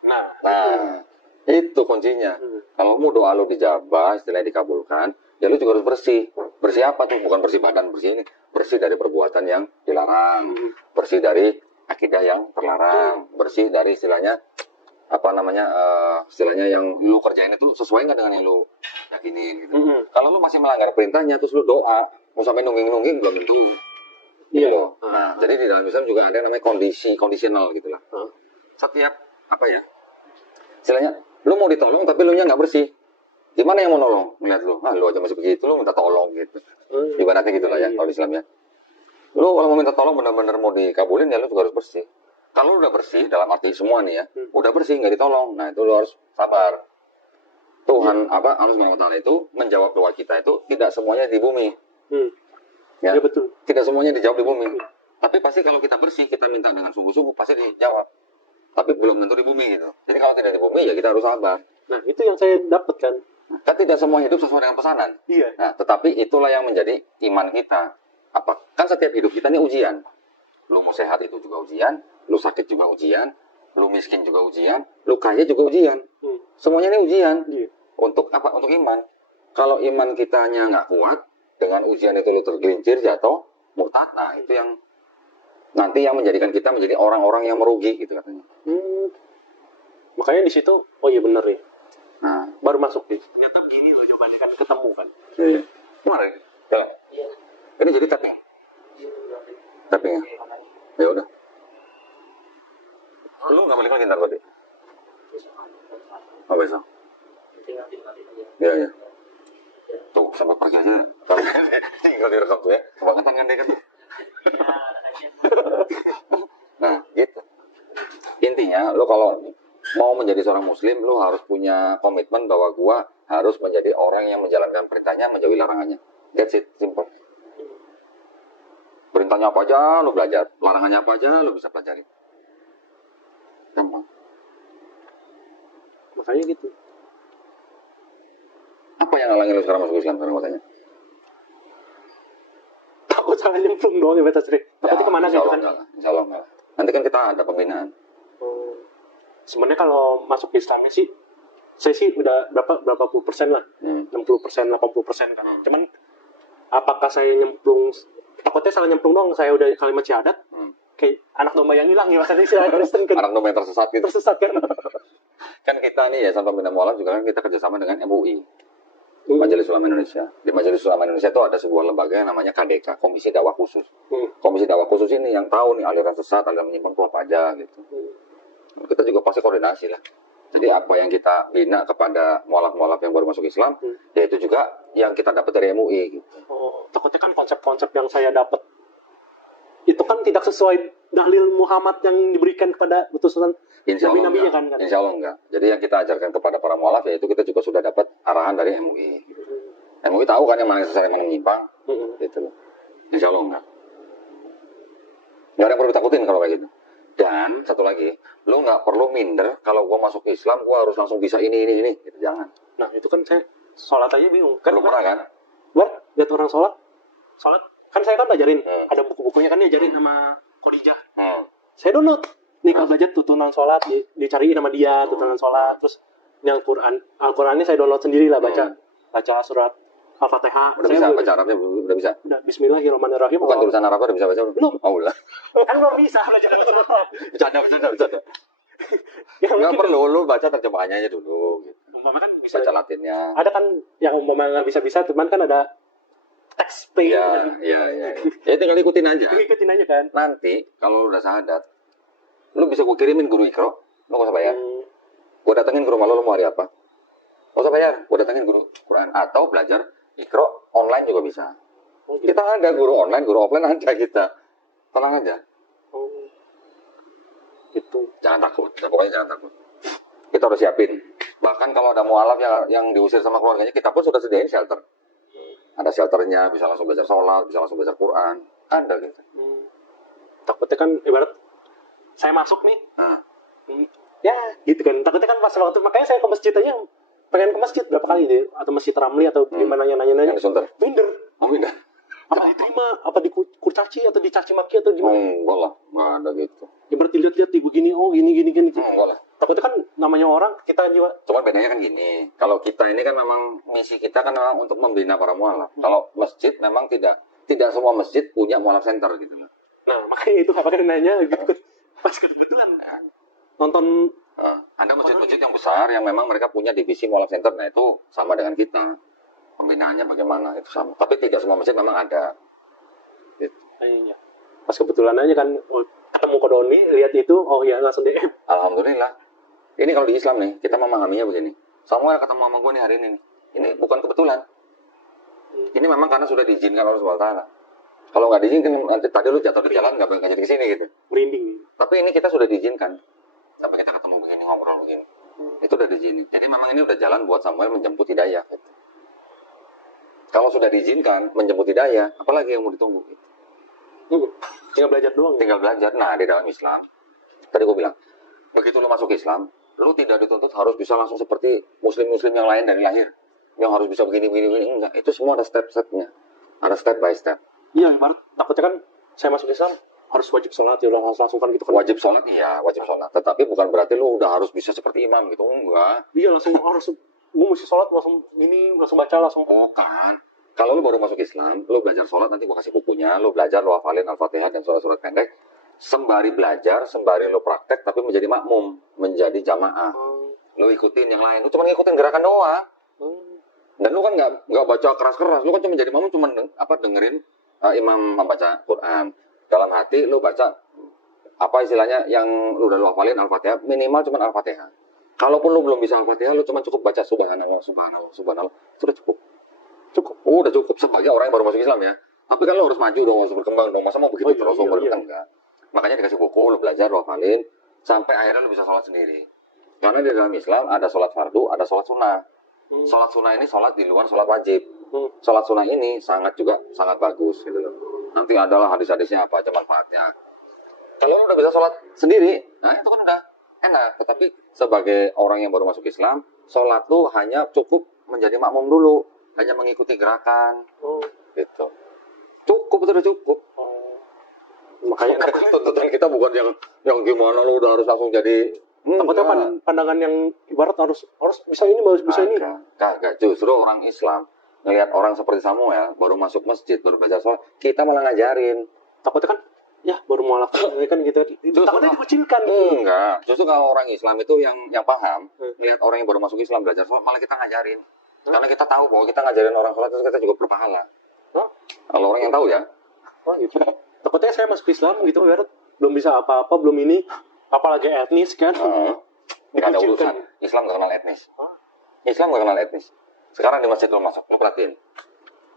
Nah, itu kuncinya. Kalau mau doa lu dijabah, istilahnya dikabulkan, ya lu juga harus bersih. Bersih apa tuh? Bukan bersih badan, bersih ini. Bersih dari perbuatan yang dilarang, bersih dari akidah yang terlarang, bersih dari istilahnya istilahnya yang lu kerjain itu sesuai nggak dengan yang lu yakinin gitu. Kalau lu masih melanggar perintahnya terus lu doa, mau sampai nungging belum tentu. Gitu loh. Nah, jadi di dalam Islam juga ada yang namanya kondisional gitu lah. Setiap istilahnya lu mau ditolong tapi lu nya nggak bersih. Gimana yang mau nolong? Ngeliat lu, lu aja masih begitu, lu minta tolong gitu. Ibaratnya gitu lah ya, kalau di Islam ya. Lu kalau mau minta tolong benar-benar mau dikabulin ya lu juga harus bersih. Kalau lu udah bersih, dalam arti semua nih ya, udah bersih nggak ditolong, nah itu lu harus sabar. Tuhan Allah Subhanahu Wa Taala itu menjawab doa kita itu tidak semuanya di bumi. Ya betul. Tidak semuanya dijawab di bumi. Tapi pasti kalau kita bersih, kita minta dengan sungguh-sungguh pasti dijawab. Tapi belum tentu di bumi gitu. Jadi kalau tidak di bumi ya kita harus sabar. Nah itu yang saya dapat kan. Kan tidak semua hidup sesuai dengan pesanan. Iya. Nah, tetapi itulah yang menjadi iman kita. Kan setiap hidup kita ini ujian. Lu mau sehat itu juga ujian, lu sakit juga ujian, lu miskin juga ujian, lu kaya juga ujian. Semuanya ini ujian. Untuk apa? Untuk iman. Kalau iman kitanya nggak kuat, dengan ujian itu lu tergelincir, jatuh, murtad. Nah, itu yang nanti yang menjadikan kita menjadi orang-orang yang merugi gitu katanya. Makanya di situ, oh iya bener nih. Nah, baru masuk nih. Ternyata begini loh jawabannya kan ketemu kan. Iya. Kemarin. Ya. Ini jadi tapi Tapping ya? Ya udah. Lu nggak balik lagi ntar tadi? Oh besok? Iya, iya. Tuh, sampai pergi aja. Tinggal direkam tuh ya. Kebangetan kan dia kan. Nah, gitu. Intinya, lu kalau mau menjadi seorang muslim, lu harus punya komitmen bahwa gua harus menjadi orang yang menjalankan perintahnya, menjauhi larangannya. That's it, simple. Perintahnya apa aja, lu belajar. Larangannya apa aja, lu bisa pelajari. Gampang. Makanya gitu. Apa yang ngalangin lu sekarang masuk Islam sekarang katanya? Takut salah nyemplung doang ya batas Rik. Takutnya kemana gitu kan? Insya Allah enggak. Nanti kan kita ada pembinaan. Sebenarnya kalau masuk Islamnya sih, saya sih udah berapa puluh persen lah, 60%, 80% kan. Cuman apakah saya nyemplung? Takutnya salah nyemplung dong. Saya udah kalimat syahadat, kayak anak domba yang hilang ya maksudnya istilah Kristen kan. Anak domba yang tersesat gitu. Tersesat kan. Kan kita nih ya sama Pembina Mualaf juga kan kita kerjasama dengan MUI, Majelis Ulama Indonesia. Di Majelis Ulama Indonesia itu ada sebuah lembaga yang namanya KDK, Komisi Dakwah Khusus. Komisi Dakwah Khusus ini yang tahu nih aliran sesat, aliran menyimpang itu apa aja gitu. Kita juga pasti koordinasi lah. Jadi apa yang kita bina kepada mualaf-mualaf yang baru masuk Islam, ya itu juga yang kita dapat dari MUI. Gitu. Takutnya kan konsep-konsep yang saya dapat itu kan tidak sesuai dalil Muhammad yang diberikan kepada utusan nabi-nabinya kan. Insya Allah enggak. Jadi yang kita ajarkan kepada para mualaf ya itu kita juga sudah dapat arahan dari MUI. MUI tahu kan yang mana sesat, yang mana menyimpang. Gitu loh. Insya Allah enggak. Nggak ada yang perlu ditakutin kalau kayak gitu. Dan satu lagi, lu nggak perlu minder kalau gua masuk Islam, gua harus langsung bisa ini. Gitu, jangan. Nah itu kan saya sholat aja bingung. Kan lu pernah kan? Lihat orang sholat kan saya kan belajarin. Ada buku-bukunya kan diajarin sama Khadijah. Saya download. Nih kalau belajar tuntunan sholat, dicariin sama dia tuntunan sholat. Terus ini Al-Quran ini saya download sendiri lah baca surat Al-Fatihah. Udah bisa baca Arabnya, udah bisa. Udah Bismillahirrahmanirrahim. Bukan tulisan Arabnya udah bisa baca belum? Oh, udah. Kan belum bisa belajar Al-Quran. Bercanda. Nggak perlu, lu baca terjemahannya aja dulu. Gitu. Kan bisa baca Latinnya. Ada kan yang umpama nggak bisa, cuman kan ada teks pay. Iya. Ya tinggal ikutin aja. Ikutin aja kan. Nanti kalau udah syahadat, lu bisa gue kirimin guru Iqra, lu gak usah bayar. Gue datengin ke rumah lu mau hari apa? Gak usah bayar, gue datengin guru Quran. Atau belajar Iqra online juga bisa. Kita ada guru online, guru offline ada kita. Tenang aja. Itu. Jangan takut, pokoknya jangan takut. Kita harus siapin. Bahkan kalau ada mualaf yang diusir sama keluarganya, kita pun sudah sediain shelter. Ada shelternya, bisa langsung belajar sholat, bisa langsung belajar Quran. Ada gitu. Takutnya kan ibarat saya masuk nih. Ya, gitu kan. Takutnya kan pas waktu makanya saya ke masjid aja pengen ke masjid berapa kali deh atau masjid Ramli atau gimana nanya. Yang disunter. Minder. Minder. Apa diterima, apa dikurcaci atau dicaci maki atau gimana? Enggak lah, enggak ada gitu. Ya berarti lihat di begini, gini. Enggak lah. Takutnya kan namanya orang kita jiwa. Cuma bedanya kan gini, kalau kita ini kan memang misi kita kan memang untuk membina para mualaf. Kalau masjid memang tidak semua masjid punya mualaf center gitu. Nah, makanya itu apakah nanya gitu pas kebetulan nonton ada masjid-masjid yang besar yang memang mereka punya divisi mualaf center. Nah itu sama dengan kita. Pembinaannya bagaimana itu sama. Tapi tidak semua masjid memang ada. Gitu. Iya. Pas kebetulan aja kan ketemu Kodoni, lihat itu, langsung DM. Alhamdulillah. Ini kalau di Islam nih, kita memahaminya begini. Samuel ketemu sama gue nih hari ini. Ini bukan kebetulan. Ini memang karena sudah diizinkan oleh Allah SWT. Kalau nggak diizinkan, nanti tadi lu jatuh di jalan nggak boleh jadi ke sini gitu. Merinding. Tapi ini kita sudah diizinkan. Sampai kita ketemu begini, ngobrol begini. Itu udah diizinin. Jadi memang ini udah jalan buat Samuel menjemput hidayah. Gitu. Kalau sudah diizinkan menjemput hidayah, apalagi yang mau ditunggu? Gitu. Tinggal belajar doang. Tinggal belajar. Nah, di dalam Islam, tadi gue bilang, begitu lu masuk Islam, lu tidak dituntut harus bisa langsung seperti muslim-muslim yang lain dari lahir. Yang harus bisa begini. Enggak. Itu semua ada step-stepnya. Ada step by step. Iya, ibarat takutnya kan saya masuk Islam harus wajib sholat ya udah langsung kan gitu kan. Wajib sholat iya, wajib sholat. Tetapi bukan berarti lu udah harus bisa seperti imam gitu. Enggak. Iya, langsung harus gue mesti sholat langsung baca langsung. Bukan. Kalau lu baru masuk Islam, lu belajar sholat, nanti gua kasih bukunya, lu belajar, lu hafalin Al-Fatihah dan surat-surat pendek. Sembari belajar, sembari lu praktek, tapi menjadi makmum, menjadi jamaah. Lu ikutin yang lain, lu cuma ngikutin gerakan doang. Dan lu kan nggak baca keras-keras, lu kan cuma jadi makmum, cuma dengerin imam membaca Quran. dalam hati lu baca apa istilahnya yang lu udah lu hafalin Al-Fatihah, minimal cuma Al-Fatihah. Kalaupun lu belum bisa Al-Fatihah, lu cuma cukup baca subhanallah, subhanallah, subhanallah. Sudah cukup. Cukup. Udah cukup sebagai orang yang baru masuk Islam ya. Tapi kan lu harus maju dong, harus berkembang dong. Masa mau begitu terus umur kan enggak. Makanya dikasih buku, lu belajar, lu hafalin sampai akhirnya lu bisa sholat sendiri. Karena di dalam Islam ada sholat fardu, ada sholat sunnah. Sholat sunnah ini sholat di luar sholat wajib. Sholat sunnah ini sangat bagus gitu loh. Nanti adalah hadis-hadisnya apa aja manfaatnya. Kalau lu udah bisa sholat sendiri, nah itu kan udah enak. Tetapi sebagai orang yang baru masuk Islam, sholat tuh hanya cukup menjadi makmum dulu, hanya mengikuti gerakan, gitu. Cukup, sudah cukup. Makanya tuntutan kita bukan yang gimana lu udah harus langsung jadi. Takutnya pandangan yang ibarat harus bisa ini, harus bisa ini. Kagak, justru orang Islam ngelihat orang seperti Samuel baru masuk masjid, baru belajar sholat, kita malah ngajarin. Takutnya kan, ya baru mau lakukan kan gitu. Takutnya dikucilkan. Enggak, justru kalau orang Islam itu yang paham, lihat orang yang baru masuk Islam belajar sholat, malah kita ngajarin. Karena kita tahu bahwa kita ngajarin orang sholat itu kita juga berpahala. Kalau orang yang tahu ya. Gitu. Takutnya saya masuk Islam gitu, belum bisa apa-apa, belum ini, apalagi etnis kan. Nggak ada urusan. Islam nggak kenal etnis. Islam nggak kenal etnis. Sekarang di masjid lo masuk, lo perhatiin.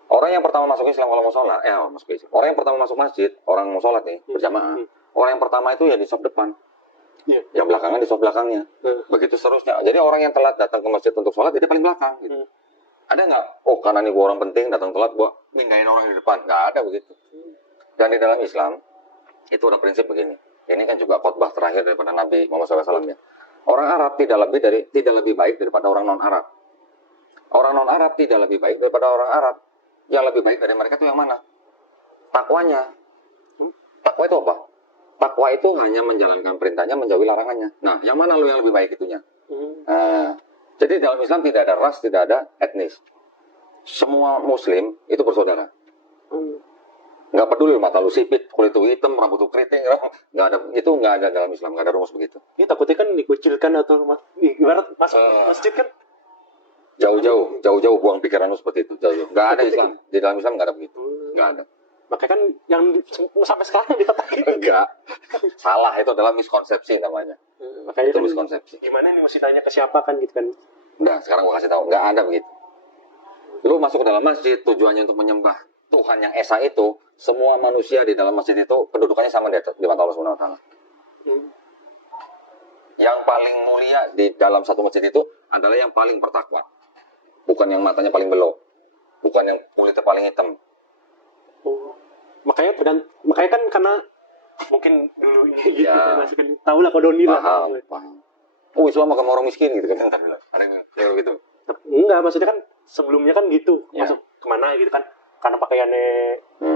Orang yang pertama masuk Islam kalau mau sholat, masuk Islam. Orang yang pertama masuk masjid, orang mau sholat nih berjamaah. Orang yang pertama itu ya di sop depan. Yang belakangan di sop belakangnya. Begitu seterusnya. Jadi orang yang telat datang ke masjid untuk sholat, dia paling belakang. Gitu. Ada nggak? Oh karena ini gua orang penting datang telat, gua mindahin orang di depan. Nggak ada begitu. Dan di dalam Islam itu ada prinsip begini. Ini kan juga khotbah terakhir daripada Nabi Muhammad SAW ya. Orang Arab tidak lebih baik daripada orang non Arab. Orang non Arab tidak lebih baik daripada orang Arab. Yang lebih baik dari mereka itu yang mana? Takwanya. Takwa itu apa? Takwa itu hanya menjalankan perintahnya, menjauhi larangannya. Nah, yang mana lu yang lebih baik itunya? Jadi dalam Islam tidak ada ras, tidak ada etnis. Semua Muslim itu bersaudara. Nggak peduli mata lu sipit, kulit lu hitam, rambut lu keriting, nggak ada, itu nggak ada dalam Islam, nggak ada rumus begitu. Ini takutnya kan dikucilkan atau ibarat masuk masjid kan jauh buang pikiran lu seperti itu, jauh. Nggak ada Islam, di dalam Islam nggak ada begitu, nggak ada. Makanya kan yang sampai sekarang dikatakan enggak, salah, itu adalah miskonsepsi namanya. Makanya itu kan, miskonsepsi. Gimana nih mesti tanya ke siapa kan gitu kan? Udah, sekarang gua kasih tahu, nggak ada begitu. Lu masuk ke dalam masjid tujuannya untuk menyembah Tuhan yang esa itu, semua manusia di dalam masjid itu kedudukannya sama di mata Allah Subhanahu wa taala. Yang paling mulia di dalam satu masjid itu adalah yang paling bertakwa. Bukan yang matanya paling belok. Bukan yang kulitnya paling hitam. Makanya kan karena mungkin dulu ini gitu kan tahu lah kodoni lah. Paham. Oh, Islam sama orang miskin gitu kan. Ada yang gitu. Enggak, maksudnya kan sebelumnya kan gitu. Masuk kemana gitu kan. Karena pakaiannya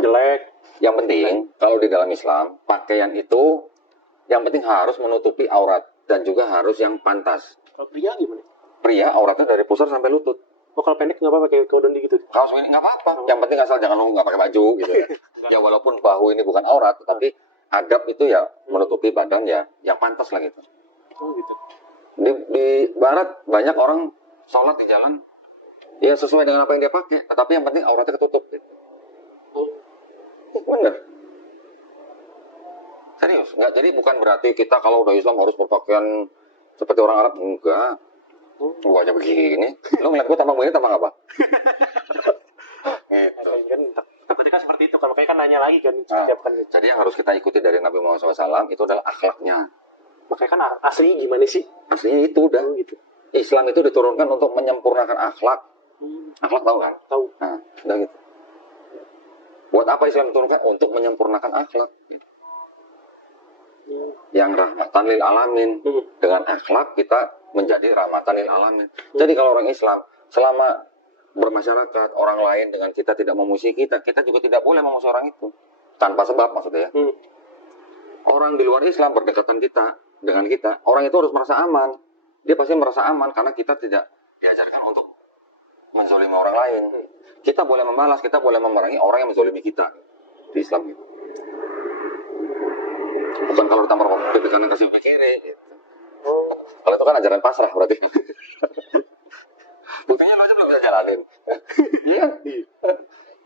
jelek. Yang penting kalau di dalam Islam pakaian itu yang penting harus menutupi aurat dan juga harus yang pantas. Kalau pria gimana? Pria auratnya dari pusar sampai lutut. Oh kalau pendek nggak apa-apa pakai kaos gitu? Kaos ini nggak apa-apa. Yang penting asal jangan lu nggak pakai baju gitu. Ya walaupun bahu ini bukan aurat, tapi adab itu ya menutupi badan ya yang pantas lah gitu. Oh gitu. Di barat banyak orang sholat di jalan ya sesuai dengan apa yang dia pakai, tapi yang penting auratnya ketutup gitu. Bener. Serius, nggak, jadi bukan berarti kita kalau udah Islam harus berpakaian seperti orang Arab, enggak. Gua aja begini. Lu ngeliat gua tampang begini, tampang apa? Gitu. Kan takutnya kan seperti itu, kalau kayak kan nanya lagi kan. Gitu. Jadi yang harus kita ikuti dari Nabi Muhammad SAW itu adalah akhlaknya. Makanya kan aslinya gimana sih? Aslinya itu udah. Gitu. Islam itu diturunkan untuk menyempurnakan akhlak. Akhlak tahu kan? Tahu. Nah, udah gitu. Buat apa Islam diturunkan? Untuk menyempurnakan akhlak. Gitu. Yang rahmatan lil alamin. Dengan akhlak kita menjadi rahmatan lil alamin. Jadi kalau orang Islam selama bermasyarakat orang lain dengan kita tidak memusuhi kita juga tidak boleh memusuhi orang itu tanpa sebab maksudnya ya. Orang di luar Islam berdekatan kita dengan kita, orang itu harus merasa aman. Dia pasti merasa aman karena kita tidak diajarkan untuk menzolimi orang lain. Kita boleh membalas, kita boleh memerangi orang yang menzolimi kita di Islam gitu. Bukan kalau ditambah pipi kanan kasih pipi kiri gitu. Kalau itu kan ajaran pasrah berarti. Buktinya lo aja belum bisa jalanin. Iya.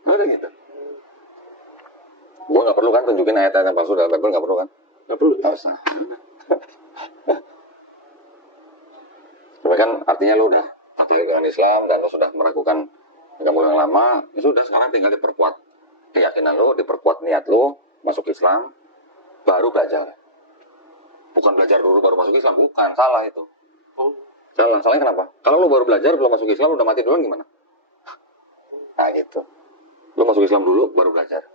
Udah gitu. Gue Emang nggak perlu kan tunjukin ayat-ayat yang palsu dalam Bible, nggak perlu kan? Nggak perlu. Nggak usah. Tapi kan artinya lu udah tertarik dengan Islam dan lu sudah meragukan agama yang lama, ya sudah sekarang tinggal diperkuat keyakinan lu, diperkuat niat lu masuk Islam, baru belajar. Bukan belajar dulu baru masuk Islam, bukan, salah itu. Oh. Salah, salahnya kenapa? Kalau lu baru belajar belum masuk Islam, udah mati duluan gimana? Nah gitu. Lu masuk Islam dulu, baru belajar.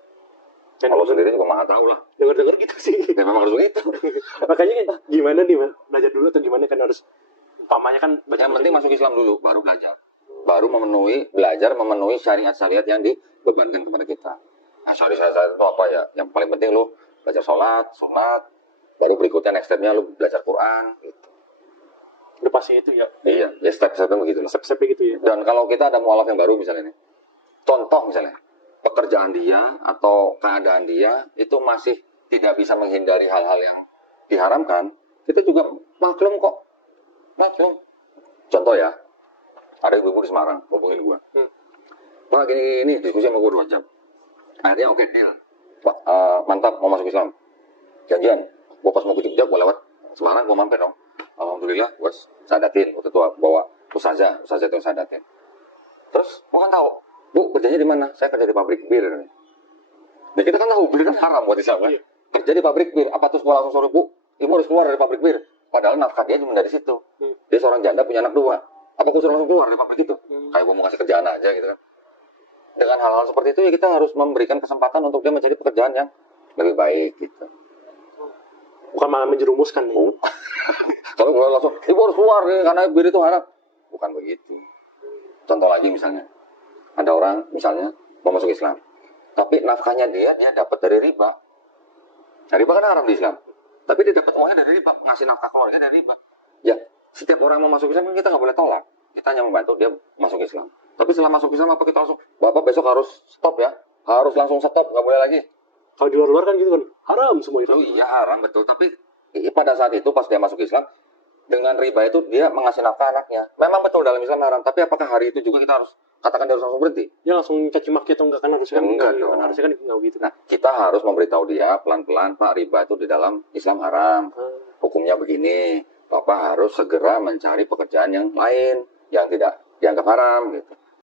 Kalau sendiri juga mah tahu lah. Dengar-dengar gitu sih. Ya memang harus begitu. Makanya gimana nih, Mas? Belajar dulu atau gimana kan harus umpamanya kan yang penting masuk Islam dulu, baru belajar. Baru belajar memenuhi syariat-syariat yang dibebankan kepada kita. Nah, syariat itu apa ya? Yang paling penting lu belajar sholat, sunat, baru berikutnya next step-nya lu belajar Quran gitu. Udah pasti itu ya. Iya, ya step-stepnya begitu lah. Step-stepnya gitu ya. Dan kalau kita ada mualaf yang baru misalnya nih, contoh misalnya, pekerjaan dia atau keadaan dia itu masih tidak bisa menghindari hal-hal yang diharamkan, kita juga maklum kok. Maklum. Contoh ya, ada ibu-ibu di Semarang, hubungin gue. Pak, gini, diskusi sama gue 2 jam. Akhirnya oke, deal. Pak, mantap, mau masuk Islam. Janjian, gue pas mau ke Jogja, gue lewat Semarang, gue mampir dong. Alhamdulillah, gue sadatin. Waktu itu bawa ustazah itu sadatin. Terus, gue kan tahu, Bu, kerjanya di mana? Saya kerja di pabrik bir. Nah, kita kan tahu, bir kan haram buat Islam kan? Kerja di pabrik bir, apa terus gue langsung suruh, Bu, ibu harus keluar dari pabrik bir. Padahal nafkah dia cuma dari situ. Dia seorang janda punya anak 2. Apa gue suruh langsung keluar dari pabrik itu? Kayak gue mau kasih kerjaan aja gitu kan. Dengan hal-hal seperti itu ya kita harus memberikan kesempatan untuk dia mencari pekerjaan yang lebih baik gitu. Bukan malah menjerumuskan nih. Kalau gue langsung, ibu harus keluar nih karena bir itu haram. Bukan begitu. Contoh lagi misalnya, ada orang misalnya mau masuk Islam, tapi nafkahnya dia dapat dari riba. Nah, riba kan haram di Islam. Tapi dia dapat uangnya dari riba, ngasih nafkah keluarga dari riba. Ya, setiap orang mau masuk Islam kita nggak boleh tolak. Kita hanya membantu dia masuk Islam. Tapi setelah masuk Islam apa kita langsung, Bapak besok harus stop ya, harus langsung stop, nggak boleh lagi. Kalau di luar-luar kan gitu kan, haram semua itu. Oh iya haram betul, tapi pada saat itu pas dia masuk Islam, dengan riba itu dia mengasih nafkah anaknya. Memang betul dalam Islam haram, tapi apakah hari itu juga kita harus katakan dia harus langsung berhenti? Ya langsung caci maki atau enggak kan harusnya kan enggak dong. Kan harusnya kan enggak gitu. Nah, kita harus memberitahu dia pelan-pelan, Pak, riba itu di dalam Islam haram. Hukumnya begini. Bapak harus segera mencari pekerjaan yang lain yang tidak dianggap haram gitu.